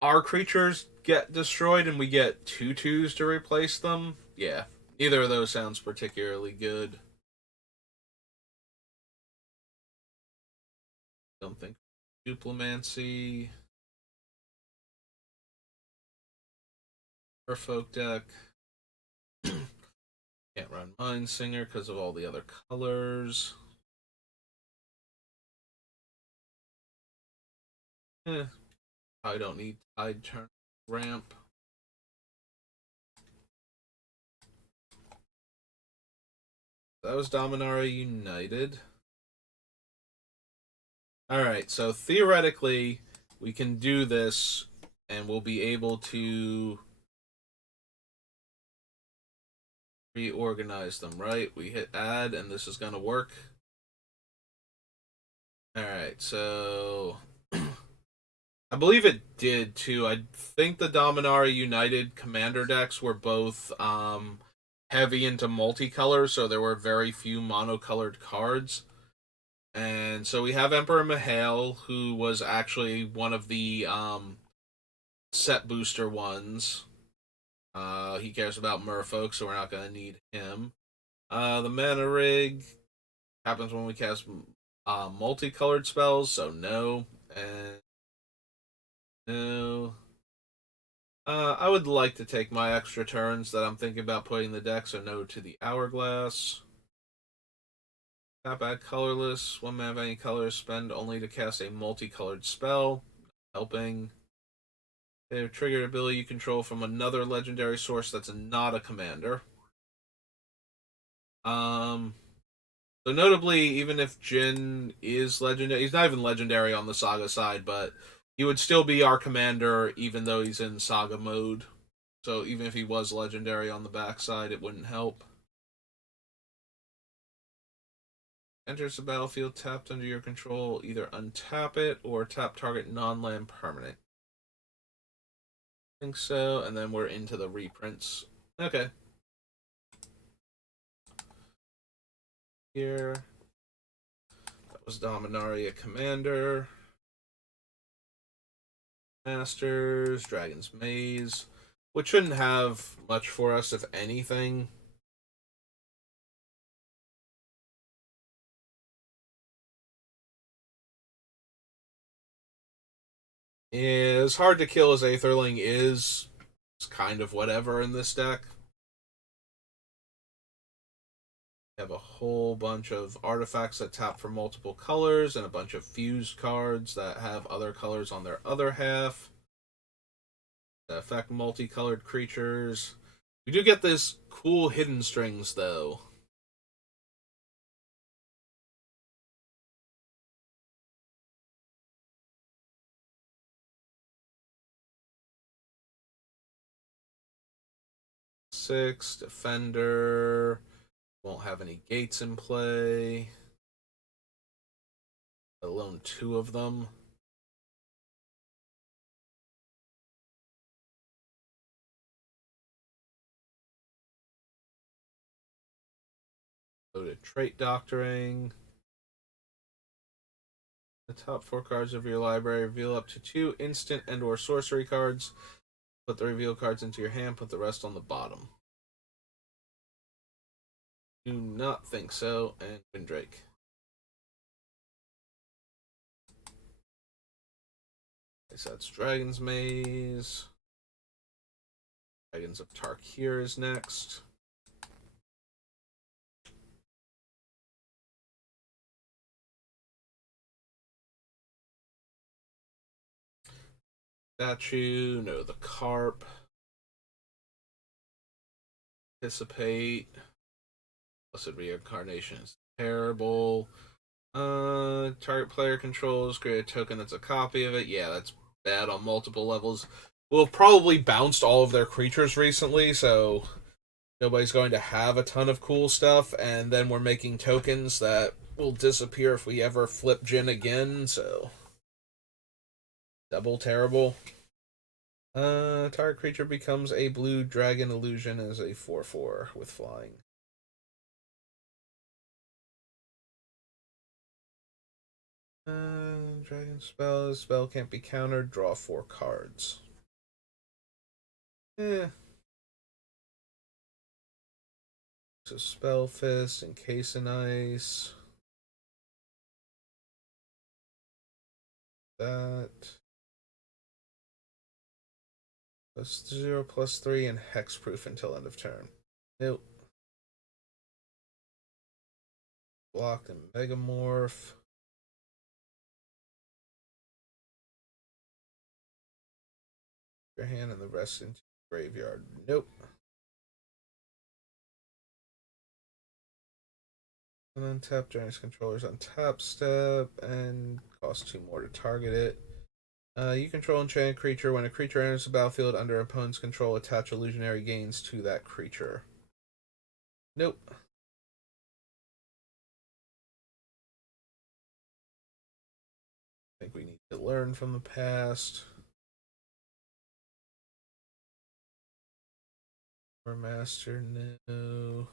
Our creatures get destroyed, and we get 2/2s to replace them. Yeah, neither of those sounds particularly good. Don't think. Duplimancy. Merfolk deck. Can't run Mind Singer because of all the other colors. I don't need Tide Turn Ramp. That was Dominaria United. Alright, so theoretically, we can do this, and we'll be able to reorganize them, right? We hit add, and this is going to work. Alright, so I believe it did too. I think the Dominaria United commander decks were both heavy into multicolor, so there were very few monocolored cards. And so we have Emperor Mihail, who was actually one of the set booster ones. He cares about merfolk, so we're not going to need him. The mana rig happens when we cast multicolored spells, so no. And no. I would like to take my extra turns that I'm thinking about putting in the deck, so no to the Hourglass. Tap add colorless. One mana of any color, spend only to cast a multicolored spell. Helping. They have triggered ability you control from another legendary source that's not a commander. So notably, even if Jin is legendary, he's not even legendary on the Saga side, but he would still be our commander even though he's in Saga mode. So even if he was legendary on the backside, it wouldn't help. Enters the battlefield tapped under your control. Either untap it or tap target non-land permanent. I think so, and then we're into the reprints. Okay. Here. That was Dominaria Commander. Masters, Dragon's Maze, which shouldn't have much for us, if anything. As hard to kill as Aetherling is, it's kind of whatever in this deck. We have a whole bunch of artifacts that tap for multiple colors, and a bunch of fused cards that have other colors on their other half that affect multicolored creatures. We do get this cool hidden strings, though. Six, Defender. Won't have any gates in play. Let alone two of them. Go to Trait Doctoring. The top four cards of your library reveal up to two instant and or sorcery cards. Put the reveal cards into your hand, put the rest on the bottom. Do not think so, and Windrake. Okay, so that's Dragon's Maze. Dragons of Tarkir is next. Statue, no, the Carp. Participate. Blessed Reincarnation is terrible. Target player controls, create a token that's a copy of it. Yeah, that's bad on multiple levels. We'll probably bounced all of their creatures recently, so nobody's going to have a ton of cool stuff, and then we're making tokens that will disappear if we ever flip Jin again, so double terrible. Target creature becomes a blue dragon illusion as a 4/4 with flying. Dragon spell can't be countered. Draw 4 cards. Eh. So spell fist, encase in ice. That. +0/+3 and hexproof until end of turn. Nope. Blocked and megamorph. Your hand and the rest into graveyard. Nope. And then tap Giant's controllers on tap step and cost 2 more to target it. You control enchanted creature. When a creature enters the battlefield under opponent's control, attach illusionary gains to that creature. Nope. I think we need to learn from the past. Or master, no.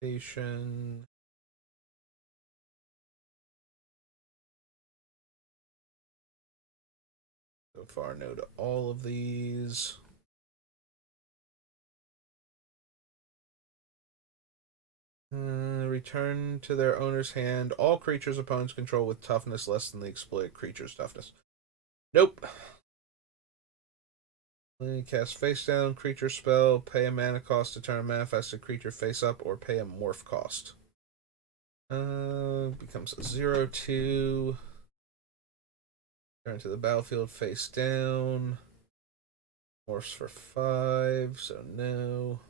Station. So far, no to all of these. Return to their owner's hand all creatures opponents control with toughness less than the exploited creature's toughness. Nope. Cast face down creature spell, pay a mana cost to turn a manifested creature face up, or pay a morph cost. Becomes a 0/2. Turn to the battlefield face down. Morphs for 5, so no.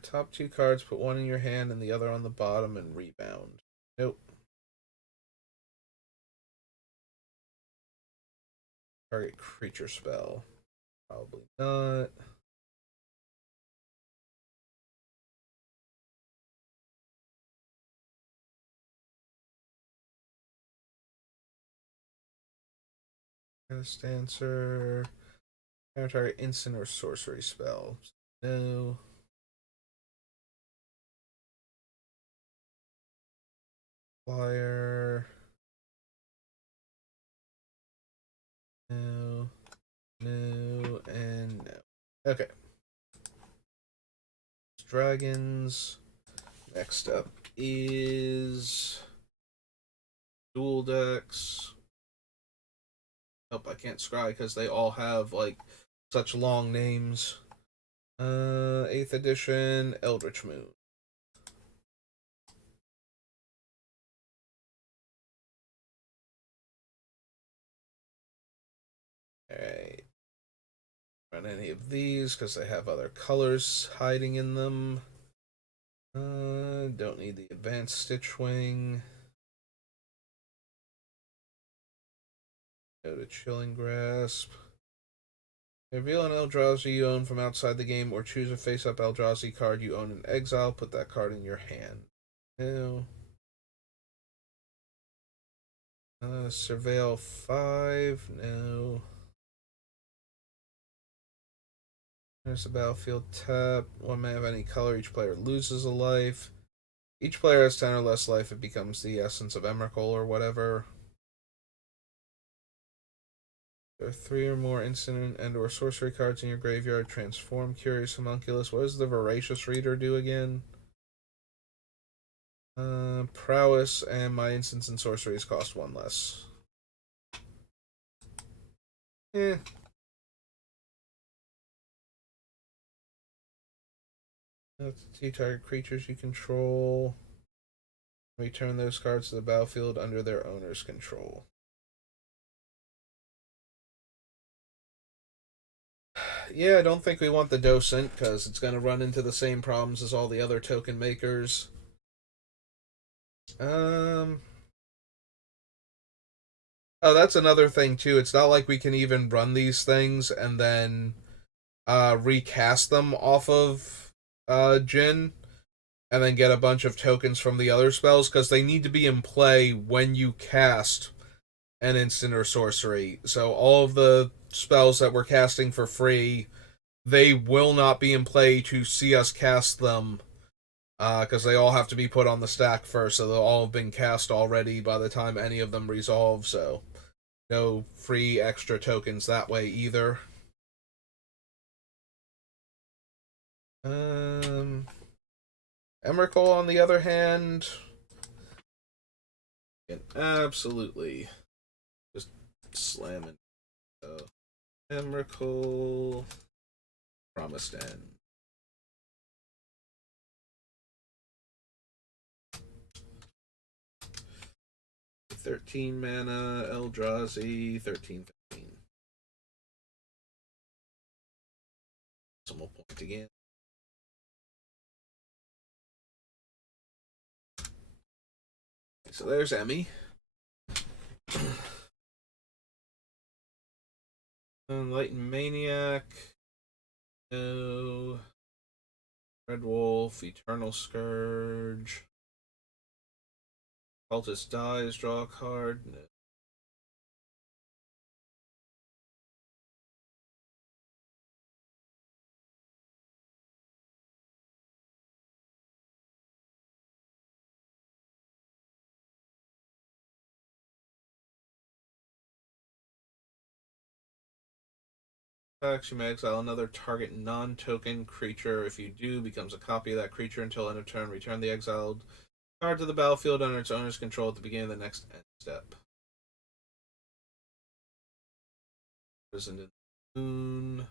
Top 2 cards, put one in your hand and the other on the bottom and rebound. Nope. Target creature spell. Probably not. Cast answer. Target instant or sorcery spell. No. Flyer. No. No. And no. Okay. Dragons. Next up is dual decks. Nope, I can't scry because they all have like such long names. 8th edition, Eldritch Moon. Alright. Run any of these because they have other colors hiding in them. Don't need the advanced Stitchwing. Go to Chilling Grasp. Reveal an Eldrazi you own from outside the game, or choose a face-up Eldrazi card you own in exile. Put that card in your hand. No. Surveil 5. No. There's the battlefield tap. One mana of any color. Each player loses a life. Each player has 10 or less life. It becomes the essence of Emrakul or whatever. There are 3 or more instant and or sorcery cards in your graveyard. Transform Curious Homunculus. What does the Voracious Reader do again? Prowess and my instants and sorceries cost 1 less. Eh. Let's see, target creatures you control. Return those cards to the battlefield under their owner's control. Yeah, I don't think we want the docent because it's going to run into the same problems as all the other token makers. Um. Oh, that's another thing too. It's not like we can even run these things and then recast them off of Jin and then get a bunch of tokens from the other spells because they need to be in play when you cast an instant or sorcery. So all of the spells that we're casting for free, they will not be in play to see us cast them because they all have to be put on the stack first. So they'll all have been cast already by the time any of them resolve. So no free extra tokens that way either. Um, Emrakul, on the other hand, can absolutely just slam it. So, Emrakul, Promised End. 13 mana, Eldrazi, 13/15. Decimal point again. So there's Emmy. Enlightened Maniac. No. Red Wolf, Eternal Scourge. Cultist dies, draw a card. No. You may exile another target non-token creature. If you do, becomes a copy of that creature until end of turn. Return the exiled card to the battlefield under its owner's control at the beginning of the next end step. Imprisoned in the Moon.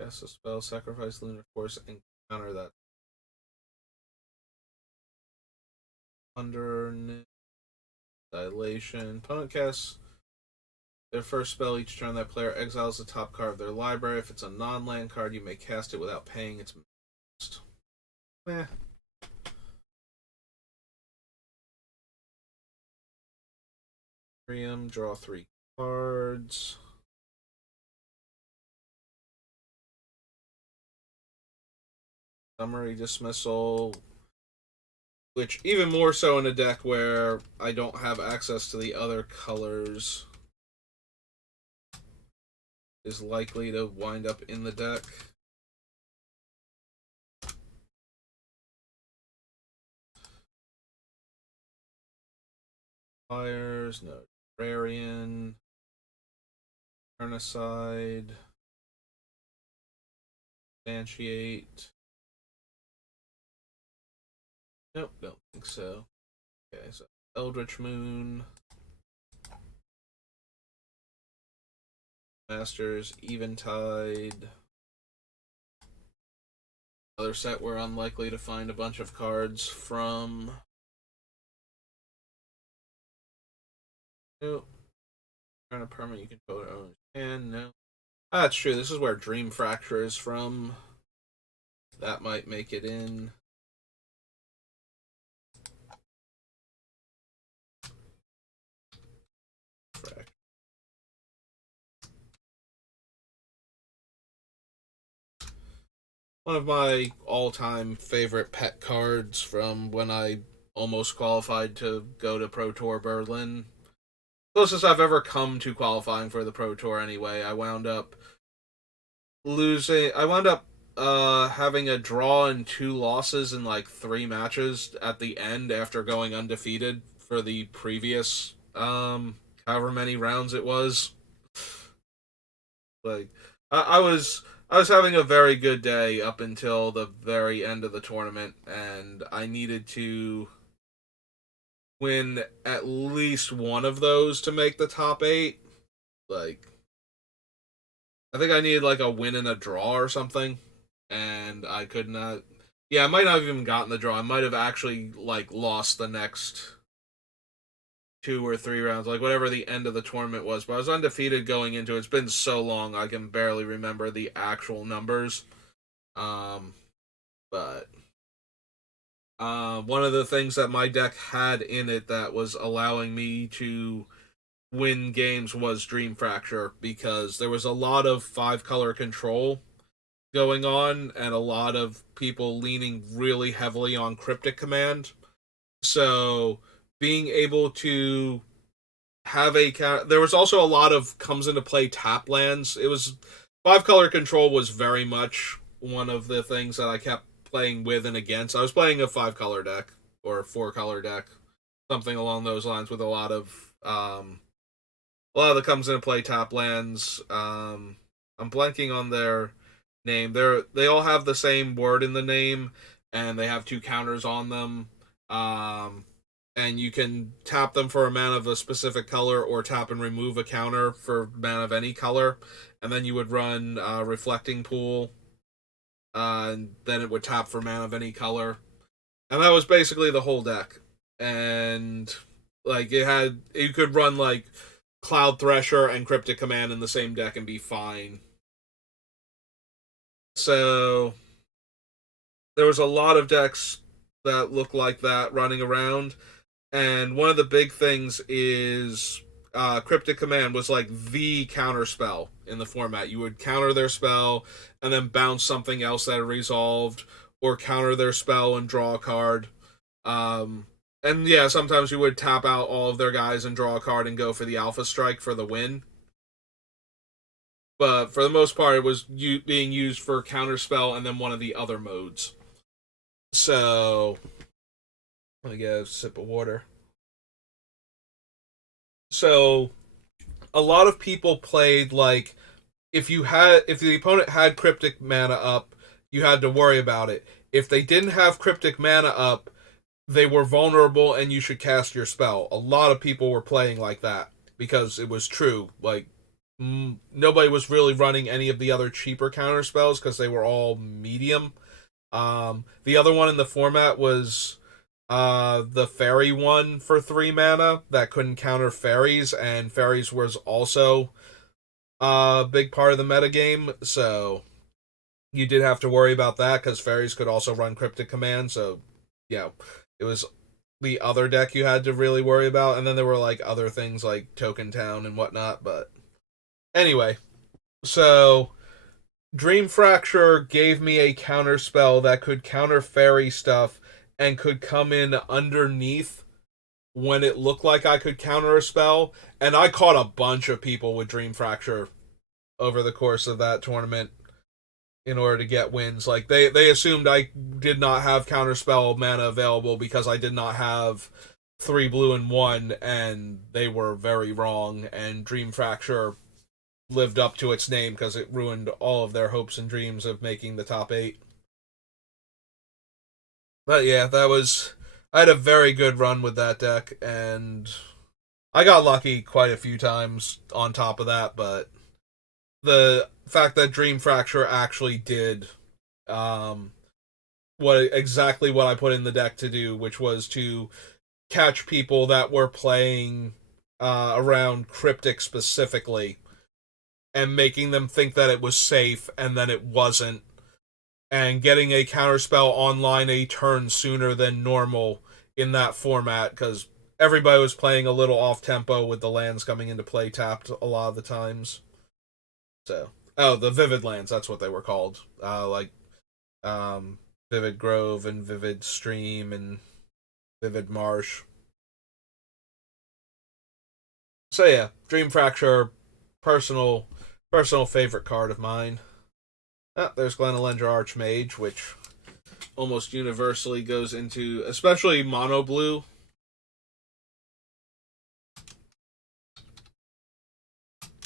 Cast a spell, sacrifice Lunar Force, and counter that. Under Dilation. Opponent casts their first spell each turn. That player exiles the top card of their library. If it's a non-land card, you may cast it without paying its cost. Eh. Draw 3 cards. Summary Dismissal, which even more so in a deck where I don't have access to the other colors, is likely to wind up in the deck. Fires, no. Rarian, Turn Aside, Substantiate. Nope, don't think so. Okay, so Eldritch Moon, Masters, Eventide. Another set we're unlikely to find a bunch of cards from. Nope. Turn a permanent you control your own. And no. Ah, that's true. This is where Dream Fracture is from. That might make it in. One of my all-time favorite pet cards from when I almost qualified to go to Pro Tour Berlin. Closest I've ever come to qualifying for the Pro Tour anyway. I wound up losing. I wound up having a draw and 2 losses in like 3 matches at the end after going undefeated for the previous however many rounds it was. Like I was I was having a very good day up until the very end of the tournament, and I needed to win at least one of those to make the top eight. Like, I think I needed like a win and a draw or something, and I could not. Yeah, I might not have even gotten the draw. I might have actually like lost the next 2 or 3 rounds, like whatever the end of the tournament was. But I was undefeated going into it. It's been so long, I can barely remember the actual numbers. Um, but one of the things that my deck had in it that was allowing me to win games was Dream Fracture, because there was a lot of 5 color control going on and a lot of people leaning really heavily on Cryptic Command. So being able to have a there was also a lot of comes into play tap lands. It was 5 color control was very much one of the things that I kept playing with and against. I was playing a 5 color deck or a 4 color deck, something along those lines, with a lot of the comes into play tap lands. I'm blanking on their name. They all have the same word in the name, and they have 2 counters on them. Um, and you can tap them for a mana of a specific color, or tap and remove a counter for mana of any color, and then you would run Reflecting Pool, and then it would tap for mana of any color, and that was basically the whole deck. And like you could run like Cloud Thresher and Cryptic Command in the same deck and be fine. So there was a lot of decks that look like that running around, and one of the big things is Cryptic Command was like the counter spell in the format. You would counter their spell and then bounce something else that resolved, or counter their spell and draw a card. And yeah, sometimes you would tap out all of their guys and draw a card and go for the Alpha Strike for the win. But for the most part, it was being used for counterspell and then one of the other modes. So let me get a sip of water. So a lot of people played like, if the opponent had Cryptic Mana up, you had to worry about it. If they didn't have Cryptic Mana up, they were vulnerable and you should cast your spell. A lot of people were playing like that because it was true. Like, nobody was really running any of the other cheaper counter spells because they were all medium. The other one in the format was the fairy one for 3 mana that couldn't counter fairies, and fairies was also a big part of the metagame. So you did have to worry about that because fairies could also run Cryptic Command. So yeah, it was the other deck you had to really worry about, and then there were like other things like Token Town and whatnot. But anyway, so Dream Fracture gave me a counter spell that could counter fairy stuff and could come in underneath when it looked like I could counter a spell. And I caught a bunch of people with Dream Fracture over the course of that tournament in order to get wins. Like, they assumed I did not have counterspell mana available because I did not have 3 blue and 1, and they were very wrong. And Dream Fracture lived up to its name because it ruined all of their hopes and dreams of making the top eight. But yeah, that was. I had a very good run with that deck, and I got lucky quite a few times on top of that, but the fact that Dream Fracture actually did exactly what I put in the deck to do, which was to catch people that were playing around Cryptic specifically, and making them think that it was safe, and then it wasn't, and getting a counterspell online a turn sooner than normal in that format, because everybody was playing a little off tempo with the lands coming into play tapped a lot of the times. So, oh, the Vivid lands, that's what they were called. Vivid Grove and Vivid Stream and Vivid Marsh. So yeah, Dream Fracture, personal favorite card of mine. There's Glenalendra Archmage, which almost universally goes into, especially mono blue.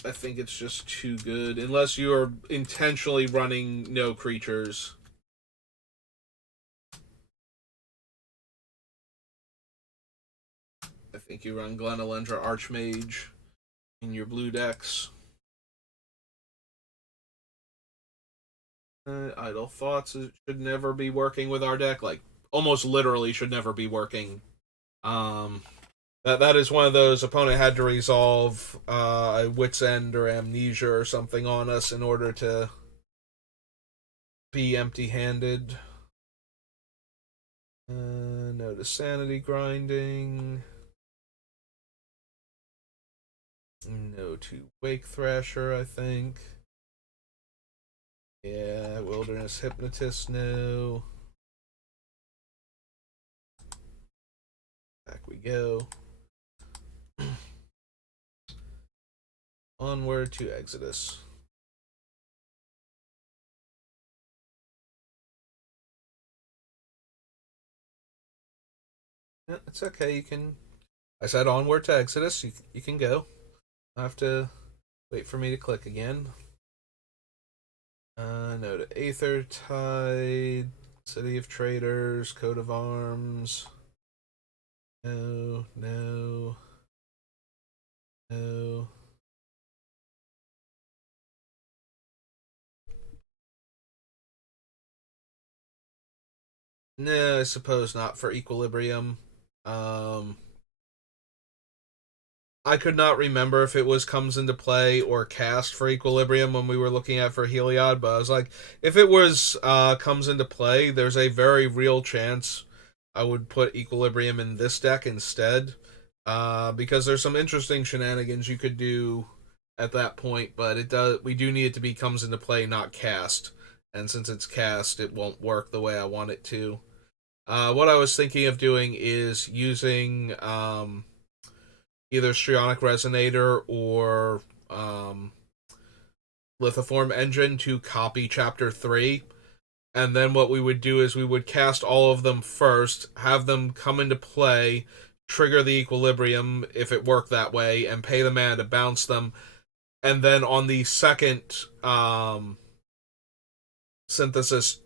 I think it's just too good. Unless you're intentionally running no creatures. I think you run Glenelendra Archmage in your blue decks. Idle Thoughts should never be working with our deck. Like, almost literally should never be working. Um, that is one of those opponent had to resolve a Wit's End or Amnesia or something on us in order to be empty-handed. No to Sanity Grinding. No to Wake Thrasher, I think. Yeah, Wilderness Hypnotist, no. Back we go. Onward to Exodus. Yeah, it's okay. You can. I said onward to Exodus. You can go. I have to wait for me to click again. No to Aether Tide, City of Traders, Coat of Arms. No, no, no. No, I suppose not for Equilibrium. Um, I could not remember if it was comes into play or cast for Equilibrium when we were looking at for Heliod, but I was like, if it was comes into play, there's a very real chance I would put Equilibrium in this deck instead. Because there's some interesting shenanigans you could do at that point, but we do need it to be comes into play, not cast. And since it's cast, it won't work the way I want it to. What I was thinking of doing is using either Strionic Resonator or Lithoform Engine to copy Chapter 3. And then what we would do is we would cast all of them first, have them come into play, trigger the Equilibrium if it worked that way, and pay the mana to bounce them. And then on the second synthesis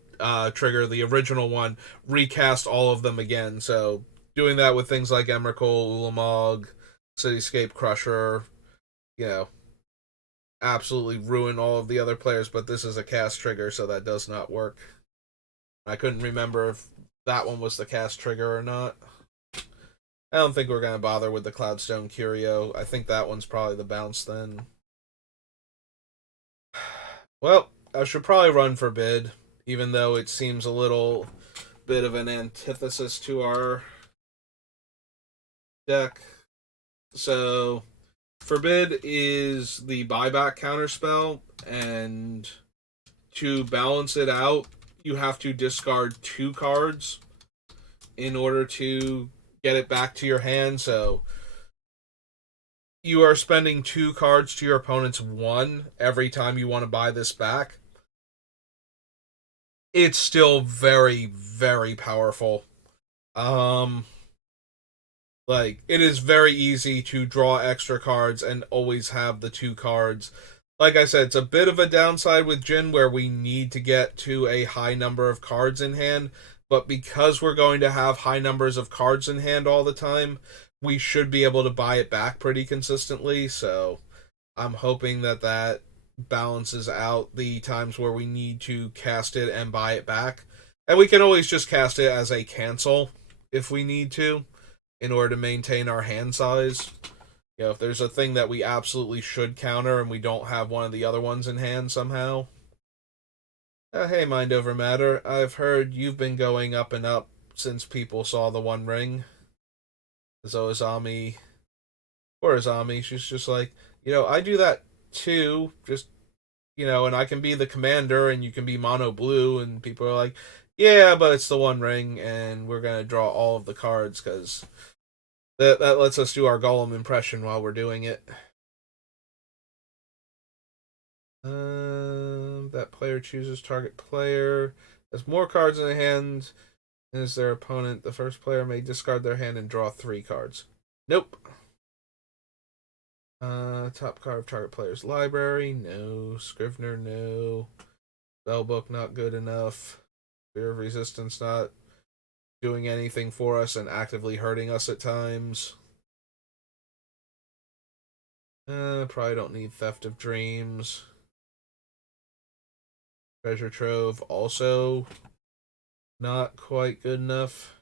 trigger, the original one, recast all of them again. So doing that with things like Emrakul, Ulamog, Cityscape Crusher, you know, absolutely ruin all of the other players, but this is a cast trigger, so that does not work. I couldn't remember if that one was the cast trigger or not. I don't think we're going to bother with the Cloudstone Curio. I think that one's probably the bounce then. Well, I should probably run Forbid, even though it seems a little bit of an antithesis to our deck. So, Forbid is the buyback counterspell, and to balance it out, you have to discard 2 cards in order to get it back to your hand. So, you are spending 2 cards to your opponent's 1 every time you want to buy this back. It's still very, very powerful. Um, Like, it is very easy to draw extra cards and always have the 2 cards. Like I said, it's a bit of a downside with Jin where we need to get to a high number of cards in hand, but because we're going to have high numbers of cards in hand all the time, we should be able to buy it back pretty consistently, so I'm hoping that that balances out the times where we need to cast it and buy it back. And we can always just cast it as a cancel if we need to in order to maintain our hand size. You know, if there's a thing that we absolutely should counter and we don't have one of the other ones in hand somehow. Hey, Mind Over Matter, I've heard you've been going up and up since people saw the One Ring. So Azami, or Azami, she's just like, I do that too, just, and I can be the commander and you can be mono blue, and people are like, yeah, but it's the One Ring and we're going to draw all of the cards because that lets us do our Golem impression while we're doing it. That player chooses target player. Has more cards in the hand as their opponent. The first player may discard their hand and draw 3 cards. Nope. Top card of target player's library, no. Scrivener, no. Spellbook, not good enough. Fear of resistance, not doing anything for us and actively hurting us at times. Probably don't need Theft of Dreams. Treasure Trove, also not quite good enough.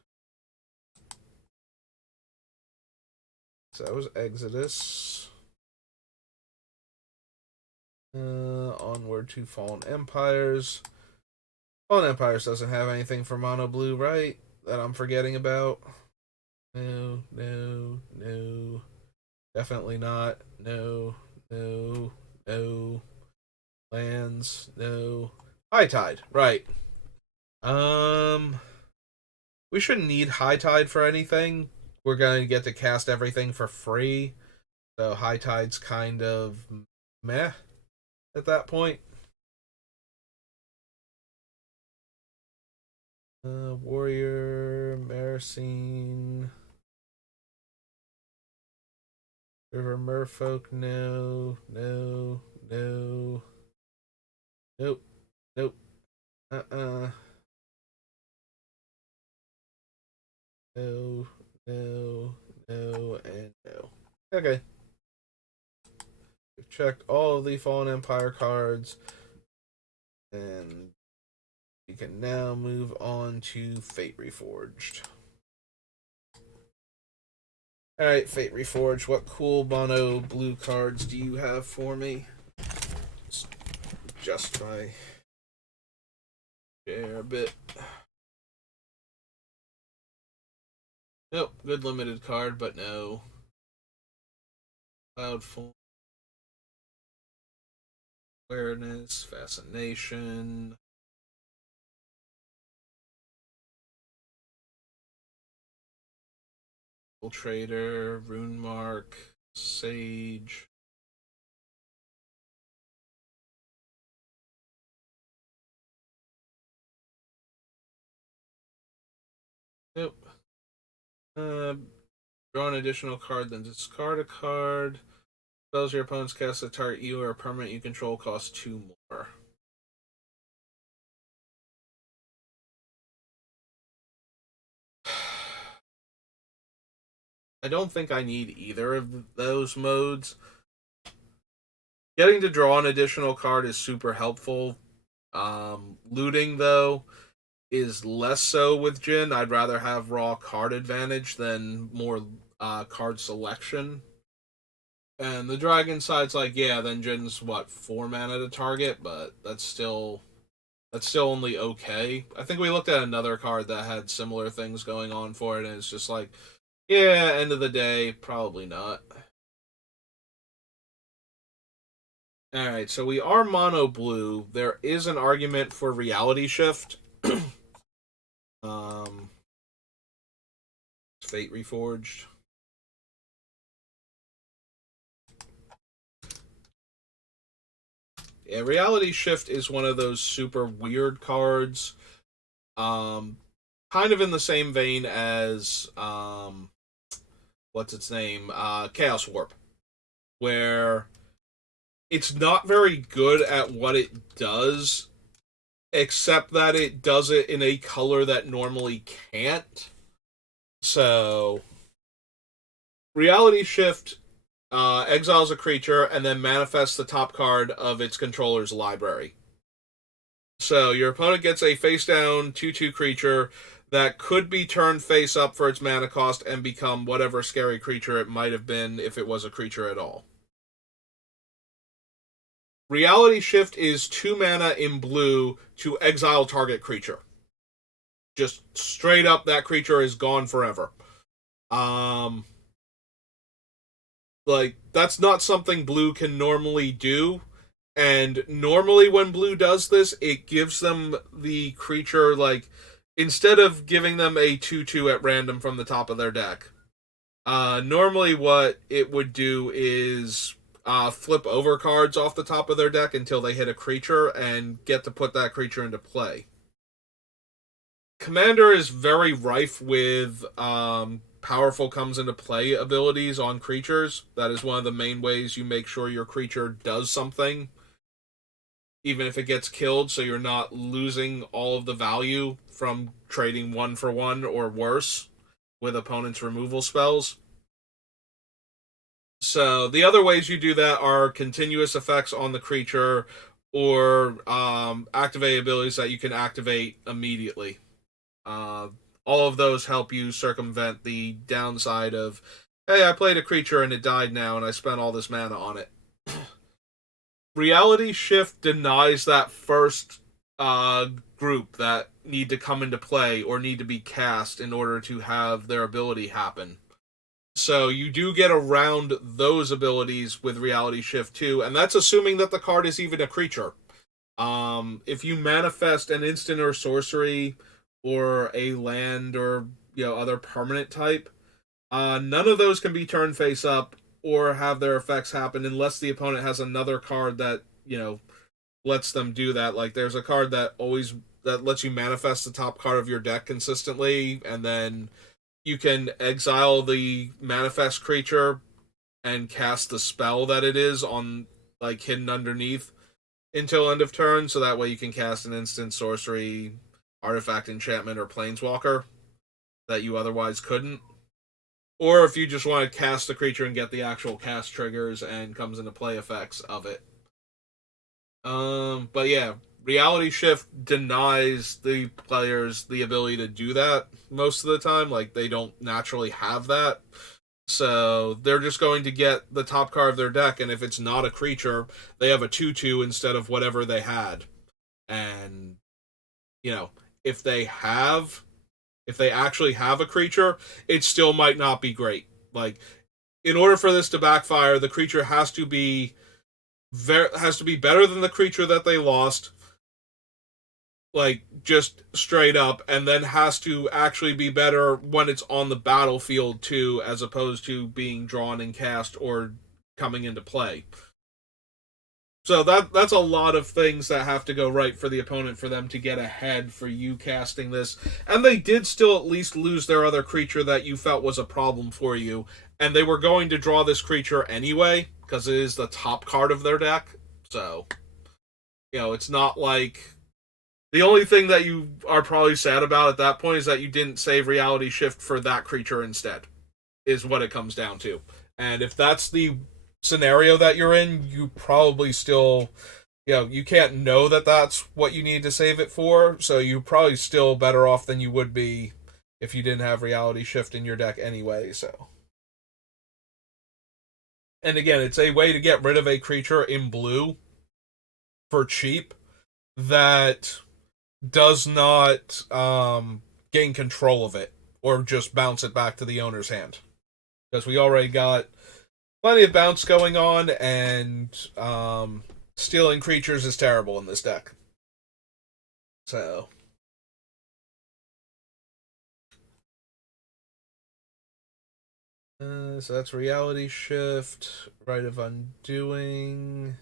So that was Exodus. Onward to Fallen Empires. Fallen Empires doesn't have anything for Mono Blue, right? That I'm forgetting about. No, no, no. Definitely not. No, no, no. Lands, no. High Tide, right. Um, we shouldn't need High Tide for anything. We're going to get to cast everything for free. So High Tide's kind of meh at that point. Warrior, Maricine, River Merfolk, no, no, no, nope, nope, no, no, no, and no. Okay. We've checked all of the Fallen Empire cards, and we can now move on to Fate Reforged. Alright, Fate Reforged, what cool mono blue cards do you have for me? Let's adjust my chair a bit. Nope, good limited card, but no. Cloud Form. Awareness, Fascination. Trader, Rune Mark, Sage. Nope. Draw an additional card, then discard a card. Spells your opponent's cast a target you or a permanent you control costs 2 more. I don't think I need either of those modes. Getting to draw an additional card is super helpful. Looting, though, is less so with Jin. I'd rather have raw card advantage than more card selection. And the dragon side's like, yeah, then Jin's what, 4 mana to target, but that's still only okay. I think we looked at another card that had similar things going on for it, and it's just like, yeah, end of the day, probably not. Alright, so we are mono blue. There is an argument for reality shift. Fate Reforged. Yeah, reality shift is one of those super weird cards. Kind of in the same vein as what's its name? Chaos Warp, where it's not very good at what it does, except that it does it in a color that normally can't. So, Reality Shift exiles a creature and then manifests the top card of its controller's library. So, your opponent gets a face down 2/2 creature that could be turned face up for its mana cost and become whatever scary creature it might have been if it was a creature at all. Reality Shift is 2 mana in blue to exile target creature. Just straight up, that creature is gone forever. Like, that's not something blue can normally do. And normally when blue does this, it gives them the creature, like, instead of giving them a 2/2 at random from the top of their deck, normally what it would do is flip over cards off the top of their deck until they hit a creature and get to put that creature into play. Commander is very rife with powerful comes into play abilities on creatures. That is one of the main ways you make sure your creature does something, even if it gets killed, so you're not losing all of the value from trading one for one or worse with opponents' removal spells. So the other ways you do that are continuous effects on the creature or activate abilities that you can activate immediately. Uh, all of those help you circumvent the downside of, hey, I played a creature and it died now and I spent all this mana on it. Reality Shift denies that first group that need to come into play or need to be cast in order to have their ability happen. So you do get around those abilities with Reality Shift too, and that's assuming that the card is even a creature. If you manifest an instant or sorcery or a land or other permanent type, none of those can be turned face up or have their effects happen unless the opponent has another card that lets them do that. Like there's a card that lets you manifest the top card of your deck consistently, and then you can exile the manifest creature and cast the spell that it is on, like, hidden underneath until end of turn, so that way you can cast an instant, sorcery, artifact, enchantment, or planeswalker that you otherwise couldn't. Or if you just want to cast the creature and get the actual cast triggers and comes into play effects of it. But yeah, Reality Shift denies the players the ability to do that most of the time. Like, they don't naturally have that. So they're just going to get the top card of their deck, and if it's not a creature, they have a 2/2 instead of whatever they had. And, you know, if they have, if they actually have a creature, it still might not be great. Like, in order for this to backfire, the creature has to be better than the creature that they lost, like just straight up, and then has to actually be better when it's on the battlefield too, as opposed to being drawn and cast or coming into play. So that's a lot of things that have to go right for the opponent for them to get ahead for you casting this. And they did still at least lose their other creature that you felt was a problem for you, and they were going to draw this creature anyway because it is the top card of their deck. So, it's not like the only thing that you are probably sad about at that point is that you didn't save Reality Shift for that creature instead, is what it comes down to. And if that's the scenario that you're in, you probably still, you can't know that that's what you need to save it for, so you're probably still better off than you would be if you didn't have Reality Shift in your deck anyway, so. And again, it's a way to get rid of a creature in blue for cheap that does not gain control of it or just bounce it back to the owner's hand. Because we already got plenty of bounce going on, and stealing creatures is terrible in this deck. So. So that's Reality Shift, Rite of Undoing.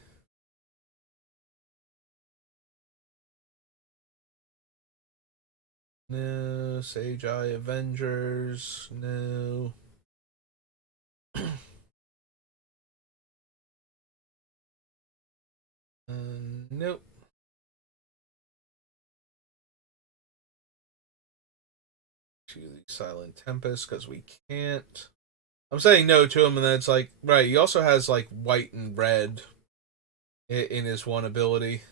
No. Sage Eye Avengers. No. Nope. To the Silent Tempest, because we can't. I'm saying no to him, and then it's like, right, he also has, like, white and red in his one ability.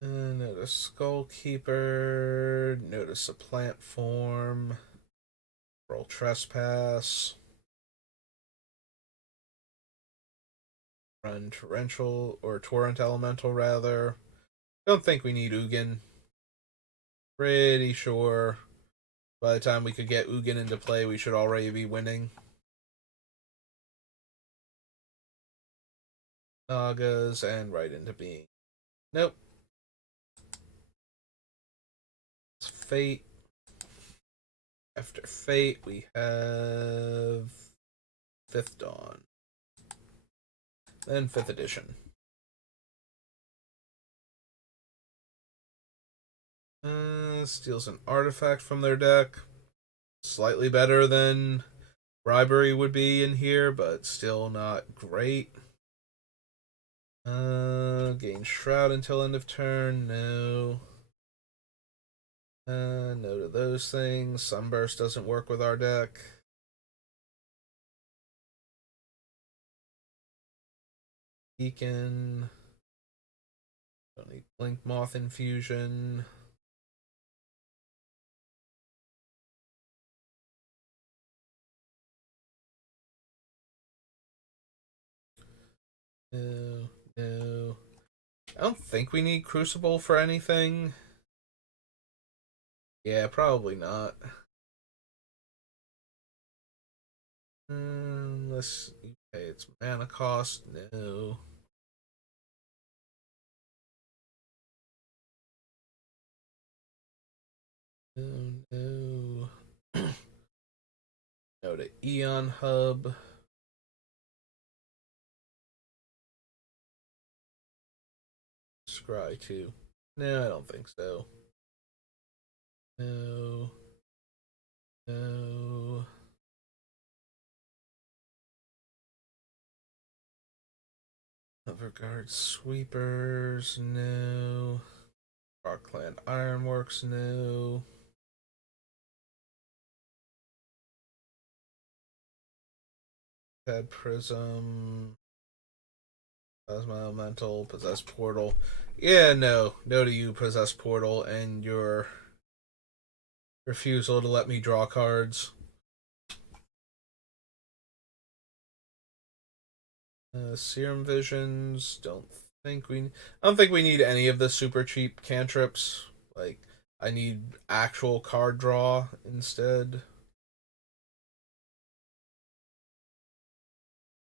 Notice Skullkeeper. Notice a plant form. Roll Trespass. Run Torrential, or Torrent Elemental, rather. Don't think we need Ugin. Pretty sure by the time we could get Ugin into play, we should already be winning. Nagas, and right into being. Nope. It's Fate. After Fate, we have Fifth Dawn. Then 5th edition. Steals an artifact from their deck. Slightly better than Bribery would be in here, but still not great. Gain Shroud until end of turn. No. No to those things. Sunburst doesn't work with our deck. Beacon. Don't need Blink Moth Infusion. No, no. I don't think we need Crucible for anything. Yeah, probably not. Unless you pay its mana cost. No. No, no. No to Eon Hub. Scry 2. No, I don't think so. No. No. Overguard Sweepers. No. Rockland Ironworks. No. Bad Prism. Plasma Elemental. Possess Portal. Yeah, no. No to you, Possess Portal, and your refusal to let me draw cards. Serum Visions. I don't think we need any of the super cheap cantrips. Like, I need actual card draw instead.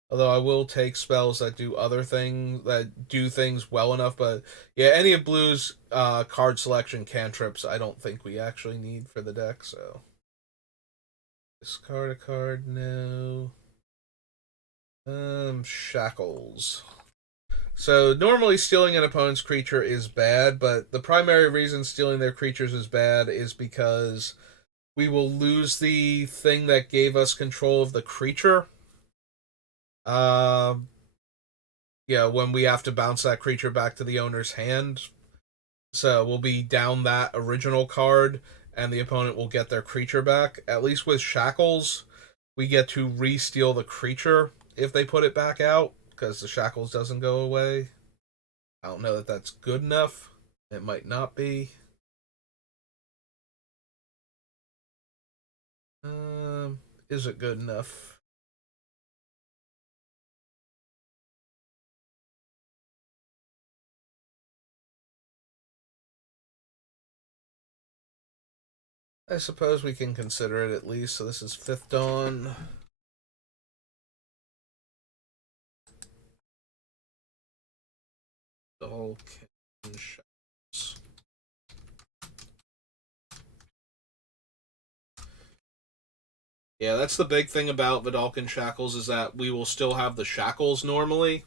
Although I will take spells that do other things, that do things well enough. But yeah, any of Blue's card selection cantrips, I don't think we actually need for the deck. So discard a card. No. Shackles. So normally stealing an opponent's creature is bad, but the primary reason stealing their creatures is bad is because we will lose the thing that gave us control of the creature. Uh, yeah, when we have to bounce that creature back to the owner's hand. So we'll be down that original card, and the opponent will get their creature back. At least with Shackles, we get to re-steal the creature if they put it back out, because the Shackles doesn't go away. I don't know that that's good enough. It might not be. Um, is it good enough? I suppose we can consider it at least. So this is Fifth Dawn. Vulcan Shackles. Yeah, that's the big thing about Vidalcan Shackles is that we will still have the shackles normally,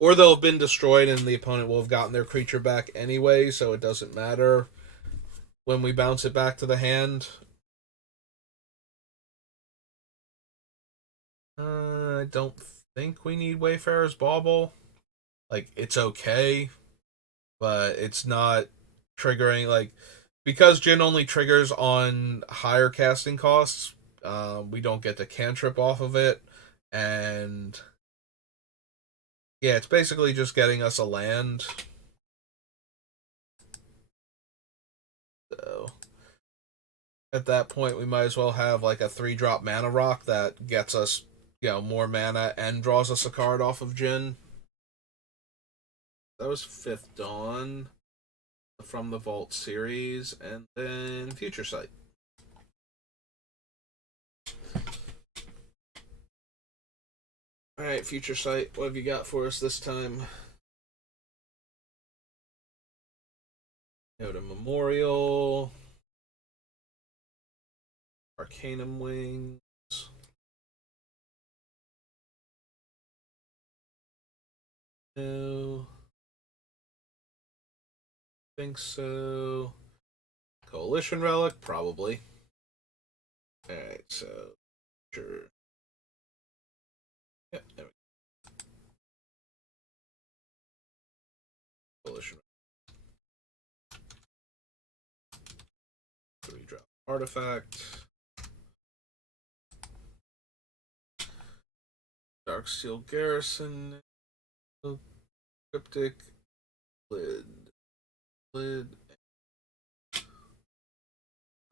or they'll have been destroyed and the opponent will have gotten their creature back anyway, so it doesn't matter when we bounce it back to the hand. I don't think we need Wayfarer's Bauble. Like, it's okay, but it's not triggering, like, because Jin only triggers on higher casting costs, we don't get the cantrip off of it, and yeah, it's basically just getting us a land. So at that point, we might as well have like a 3-drop mana rock that gets us, more mana and draws us a card off of Jin. That was Fifth Dawn from the Vault series, and then Future Sight. All right, Future Sight, what have you got for us this time? Go to Memorial, Arcanum Wings. No, think so. Coalition Relic, probably. Alright, so sure. Yep, there we go. Coalition Relic. 3-drop artifact. Darksteel Garrison. Cryptic. Lid.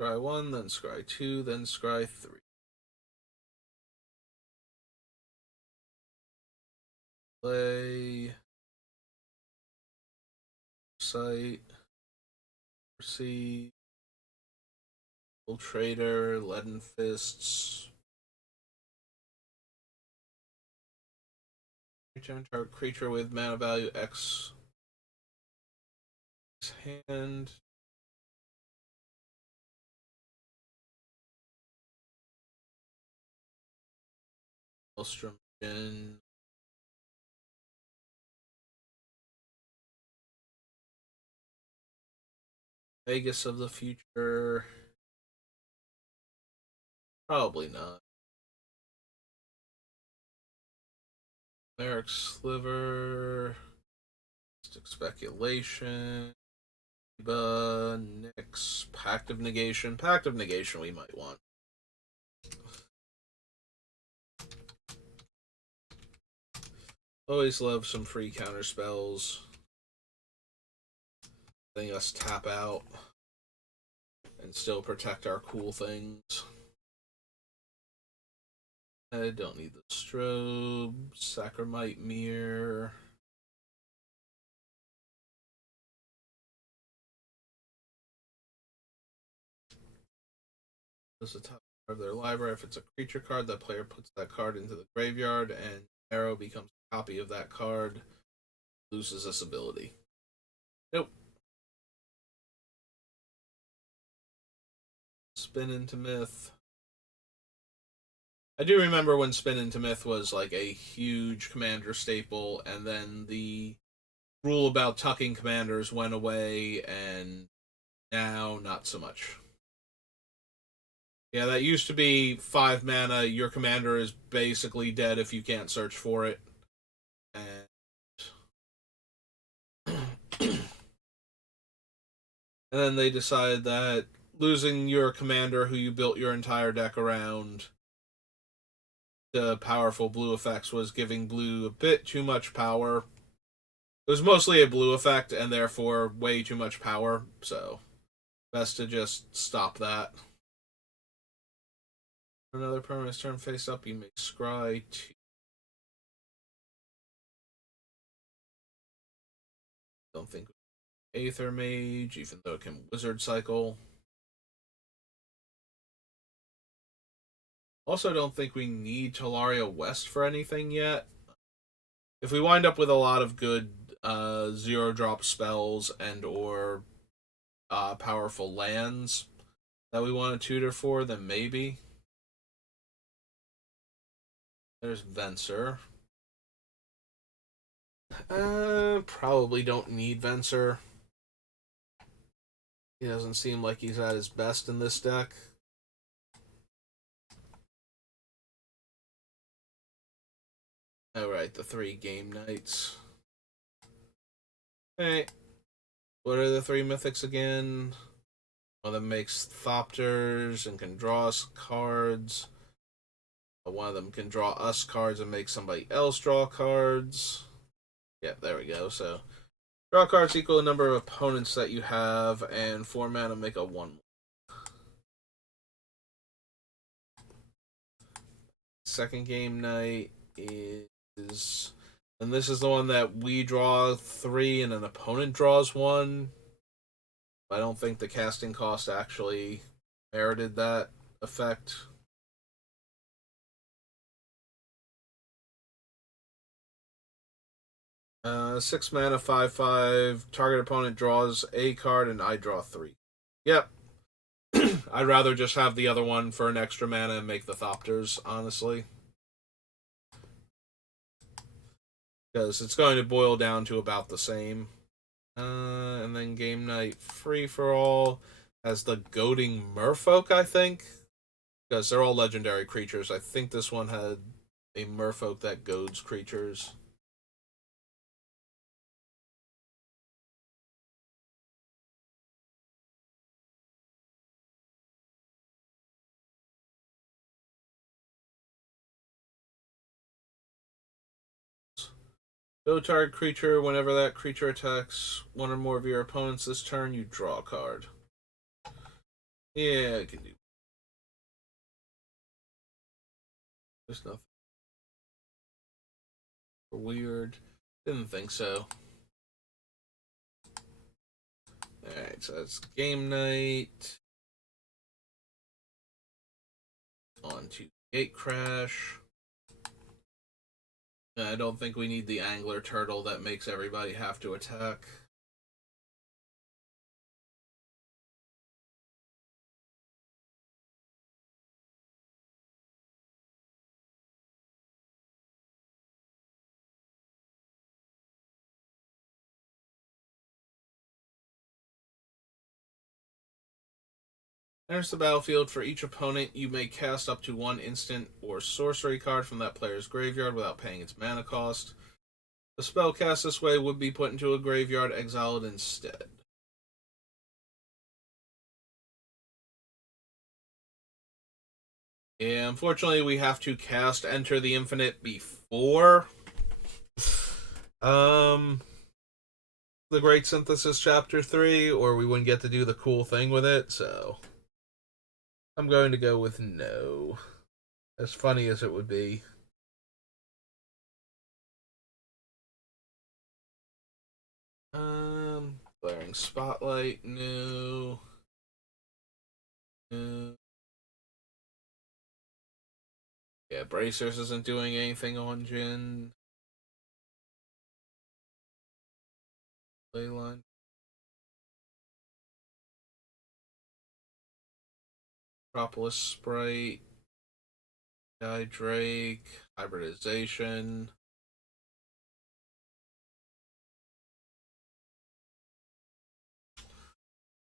Scry 1, then Scry 2, then Scry 3. Play. Site. Proceed. Trader. Leaden Fists. Return target creature with mana value X. Hand. Maelstrom Jin. Vegas of the future. Probably not. Merrick Sliver. Mystic Speculation. Nyx. Pact of Negation. Pact of Negation we might want. Always love some free counter spells. Letting us tap out and still protect our cool things. I don't need the strobe. Sacramite Mirror. Does the top card of their library. If it's a creature card, that player puts that card into the graveyard, and arrow becomes a copy of that card. Loses this ability. Nope. Spin into Myth. I do remember when Spin into Myth was like a huge commander staple, and then the rule about tucking commanders went away, and now not so much. Yeah, that used to be 5 mana. Your commander is basically dead if you can't search for it. And and then they decided that losing your commander who you built your entire deck around to powerful blue effects was giving blue a bit too much power. It was mostly a blue effect and therefore way too much power, so best to just stop that. Another permanent turn face up, you make Scry 2. Don't think Aether Mage, even though it can Wizard Cycle. Also, don't think we need Talaria West for anything yet. If we wind up with a lot of good 0-drop spells and or powerful lands that we want to tutor for, then maybe. There's Venser. Probably don't need Venser. He doesn't seem like he's at his best in this deck. Alright, the 3 game nights. Alright. What are the 3 mythics again? One of them makes Thopters and can draw us cards. One of them can draw us cards and make somebody else draw cards. Yep, there we go. So, draw cards equal the number of opponents that you have, and 4 mana make a 1. Second game night is... And this is the one that we draw 3 and an opponent draws 1. I don't think the casting cost actually merited that effect. 6 mana, 5/5. Target opponent draws a card, and I draw 3. Yep. I'd rather just have the other one for an extra mana and make the Thopters, honestly. Because it's going to boil down to about the same. And then game night free for all. as the goading merfolk, I think, because they're all legendary creatures. I think this one had a merfolk that goads creatures. Go target creature. Whenever that creature attacks one or more of your opponents this turn, you draw a card. Yeah, I can do. There's nothing weird. Didn't think so. Alright, so that's game night. On to Gate Crash. I don't think we need the Angler Turtle that makes everybody have to attack. Enters the battlefield. For each opponent, you may cast up to one instant or sorcery card from that player's graveyard without paying its mana cost. A spell cast this way would be put into a graveyard, exiled instead. Yeah, unfortunately, we have to cast Enter the Infinite before um the Great Synthesis Chapter 3, or we wouldn't get to do the cool thing with it, so I'm going to go with no. As funny as it would be. Glaring Spotlight, no. No. Yeah, Bracers isn't doing anything on Jin. Leyline. Metropolis Sprite. Guy Drake. Hybridization.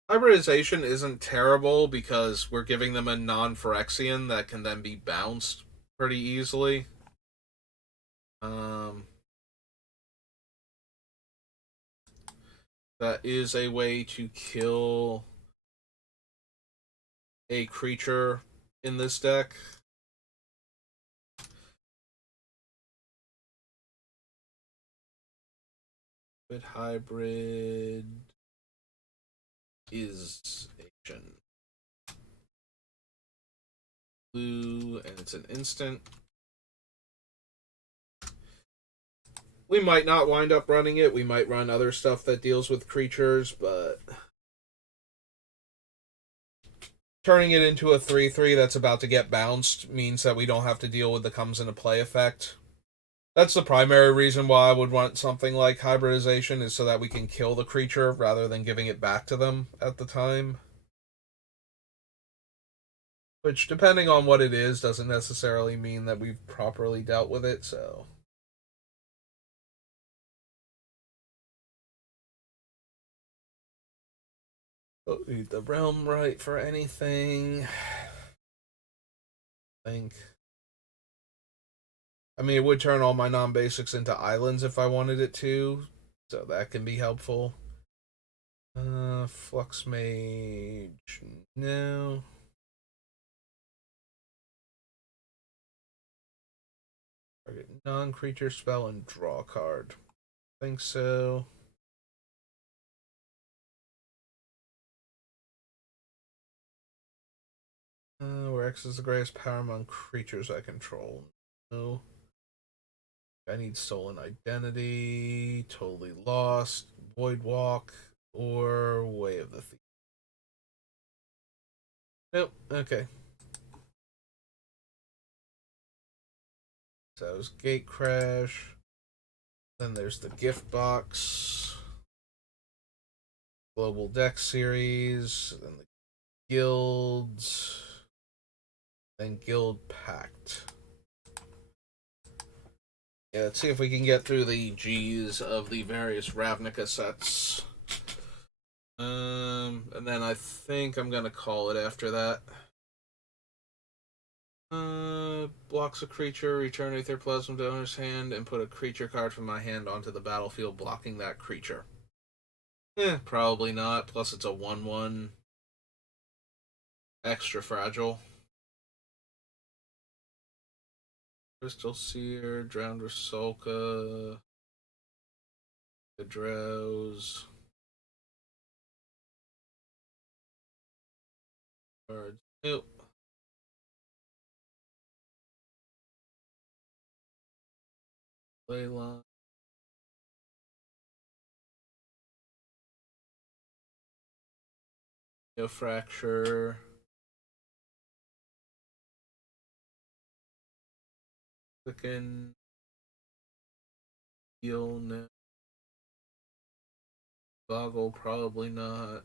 Hybridization isn't terrible because we're giving them a non-Phyrexian that can then be bounced pretty easily. Um, that is a way to kill a creature in this deck. But hybrid is Asian. Blue, and it's an instant. We might not wind up running it. We might run other stuff that deals with creatures, but turning it into a 3/3 that's about to get bounced means that we don't have to deal with the comes into play effect. That's the primary reason why I would want something like hybridization, is so that we can kill the creature rather than giving it back to them at the time. Which, depending on what it is, doesn't necessarily mean that we've properly dealt with it, so. Don't need the realm right for anything. I think. I mean, it would turn all my non-basics into islands if I wanted it to, so that can be helpful. Flux Mage, no. Target non-creature spell and draw a card. Think so. Where X is the greatest power among creatures I control. No. I need Stolen Identity, Totally Lost, Void Walk, or Way of the Thief. Nope, okay. So that was Gate Crash. Then there's the Gift Box. Global Deck Series. Then the Guilds. Then Guild Pact. Yeah, let's see if we can get through the G's of the various Ravnica sets. And then I think I'm gonna call it after that. Blocks a creature, return a third plasma to owner's hand, and put a creature card from my hand onto the battlefield, blocking that creature. Probably not. Plus, it's a 1/1. Extra fragile. Crystal Seer, Drowned Rusalka, the Drowse. Cards. Nope. Leyline. No Fracture. Clicking. Heal, no. Boggle, probably not.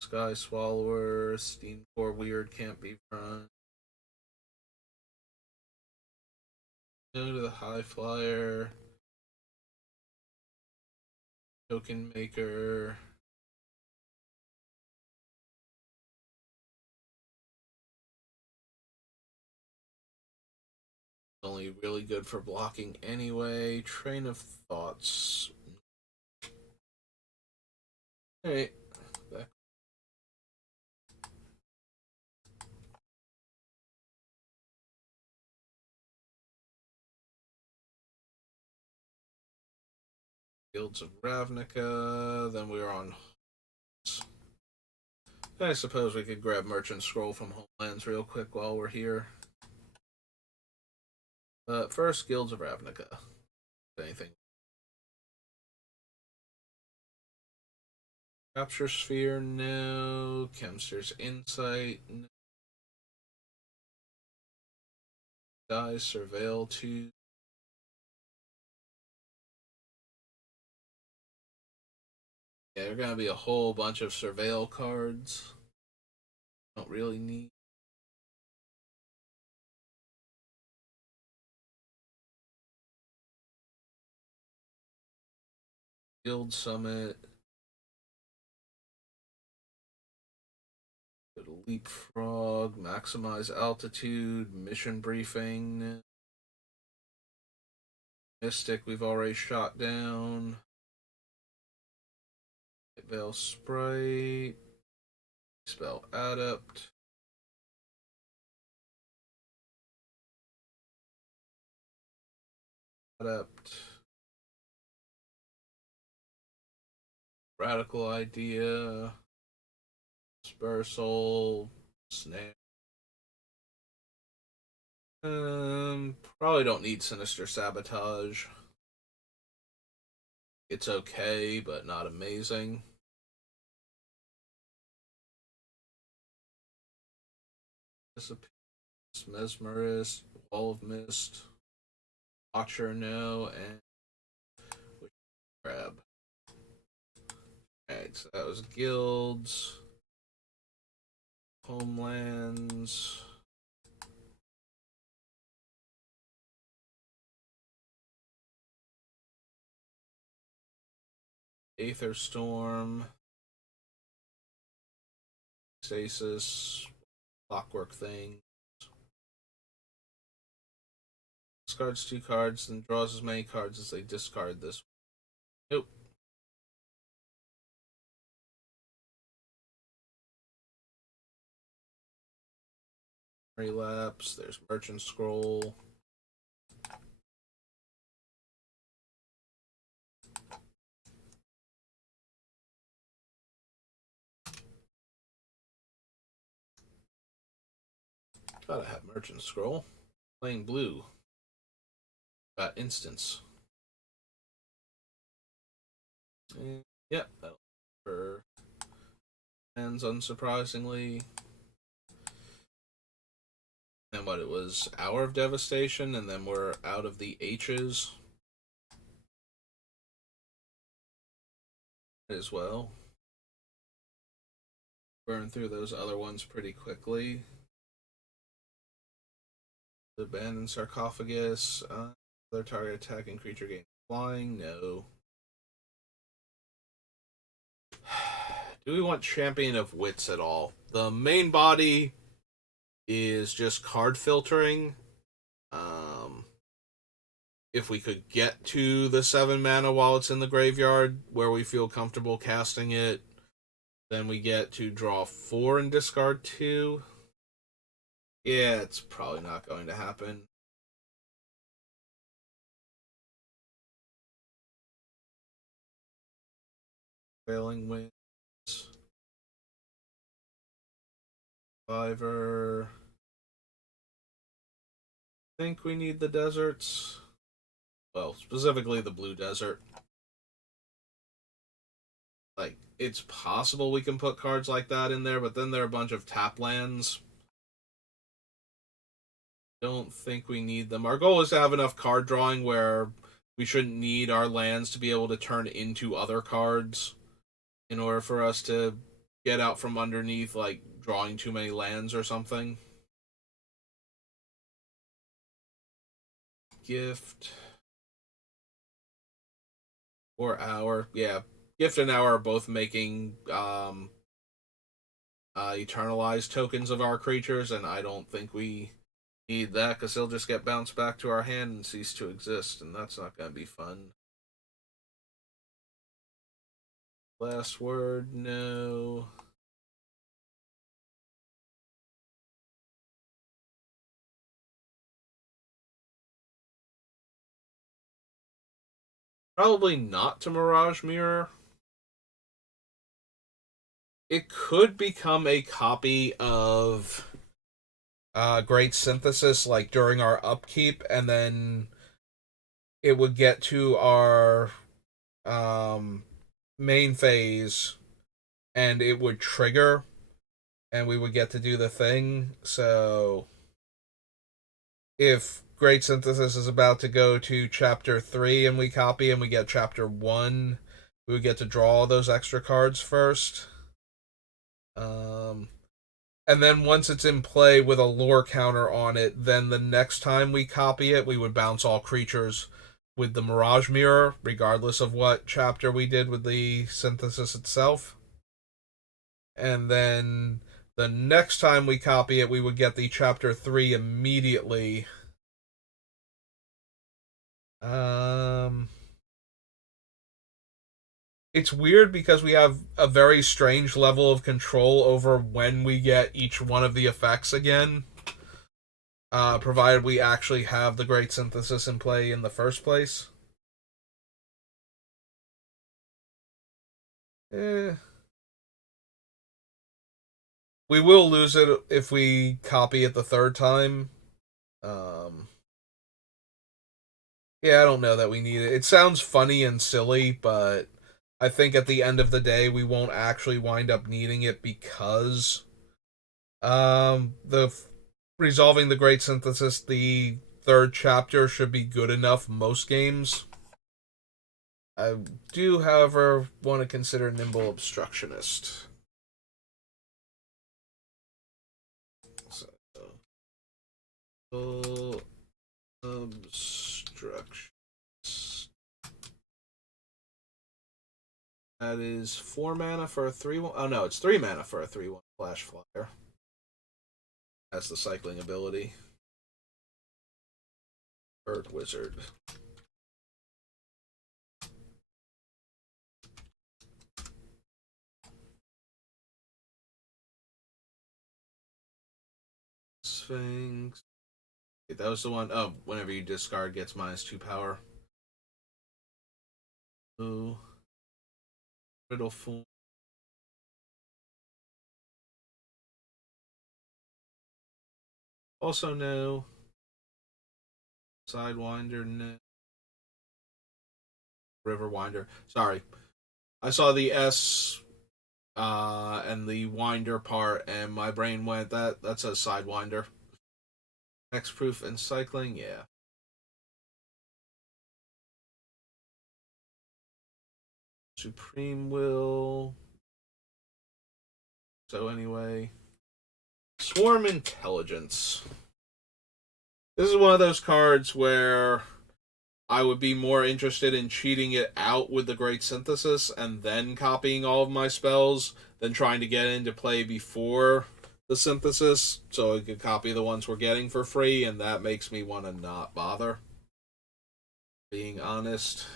Sky Swallower, Steam Core Weird, can't be run. Go to the High Flyer. Token Maker. Only really good for blocking anyway. Train of Thoughts. Alright. Back. Guilds of Ravnica. Then we are on. I suppose we could grab Merchant Scroll from Homelands real quick while we're here. But first, Guilds of Ravnica. Anything. Capture Sphere, no. Chemster's Insight, no. Die, Surveil 2. Yeah, there are going to be a whole bunch of Surveil cards. Don't really need. Guild Summit. Leapfrog, Maximize Altitude, Mission Briefing. Mystic, we've already shot down. Veil Sprite. Spell Adept. Adept. Radical Idea. Dispersal. Snare. Probably don't need Sinister Sabotage. It's okay, but not amazing. Mesmerist, Wall of Mist, Watcher, no, and Grab. Alright, so that was Guilds, Homelands. Aether Storm, Stasis, Clockwork Thing. Discards 2 cards and draws as many cards as they discard this. Nope. Relapse, there's Merchant Scroll. Gotta have Merchant Scroll. Playing blue. Got Instance. And, yep, that'll for ends unsurprisingly. And what it was, Hour of Devastation, and then we're out of the H's as well. Burn through those other ones pretty quickly. The Abandoned Sarcophagus. Other target attacking creature gains flying. No. Do we want Champion of Wits at all? The main body is just card filtering. Um, if we could get to the 7 mana while it's in the graveyard, where we feel comfortable casting it, then we get to draw 4 and discard 2. Yeah, it's probably not going to happen. Failing Winds. Survivor. Think we need the deserts. Well, specifically the blue desert. Like, it's possible we can put cards like that in there, but then there are a bunch of tap lands. Don't think we need them. Our goal is to have enough card drawing where we shouldn't need our lands to be able to turn into other cards in order for us to get out from underneath, like, drawing too many lands or something. Gift. Or Hour. Yeah. Gift and Hour are both making eternalized tokens of our creatures, and I don't think we need that because they'll just get bounced back to our hand and cease to exist, and that's not going to be fun. Last word, no. Probably not to Mirage Mirror. It could become a copy of Great Synthesis, like during our upkeep, and then it would get to our um, main phase, and it would trigger, and we would get to do the thing. So if Great Synthesis is about to go to chapter 3 and we copy and we get chapter 1, we would get to draw all those extra cards first. Um, and then once it's in play with a lore counter on it, then the next time we copy it, we would bounce all creatures with the Mirage Mirror, regardless of what chapter we did with the synthesis itself. And then the next time we copy it, we would get the chapter 3 immediately. Um, it's weird because we have a very strange level of control over when we get each one of the effects again, provided we actually have the Great Synthesis in play in the first place. Eh. We will lose it if we copy it the third time. Um, yeah, I don't know that we need it. It sounds funny and silly, but I think at the end of the day, we won't actually wind up needing it because the resolving the Great Synthesis, the third chapter should be good enough most games. I do, however, want to consider Nimble Obstructionist. So, Obstruction. That is 4 mana for a 3/1. Oh no, it's 3 mana for a 3/1 Flash Flyer. That's the cycling ability. Bird Wizard. Sphinx. Okay, that was the one. Oh, whenever you discard, gets -2 power. Oh. Riddle Form. Also, no. Sidewinder, no. Riverwinder. Sorry. I saw the S and the winder part, and my brain went, that's a Sidewinder. Hexproof and cycling, yeah. Supreme Will. So anyway, Swarm Intelligence. This is one of those cards where I would be more interested in cheating it out with the Great Synthesis and then copying all of my spells than trying to get into play before the synthesis so I could copy the ones we're getting for free, and that makes me want to not bother. Being honest.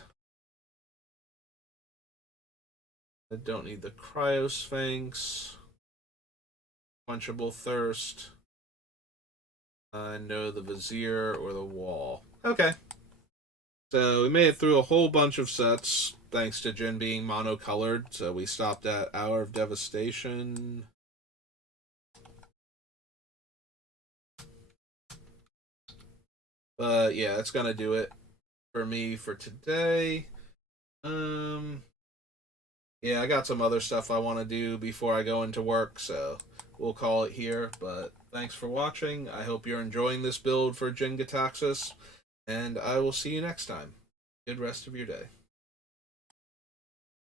I don't need the Cryosphinx. Quenchable Thirst. No, the Vizier or the Wall. Okay. So we made it through a whole bunch of sets thanks to Jin being monocolored. So we stopped at Hour of Devastation. But yeah, that's gonna do it for me for today. Yeah, I got some other stuff I want to do before I go into work, so we'll call it here. But thanks for watching. I hope you're enjoying this build for Jin-Gitaxias, and I will see you next time. Good rest of your day.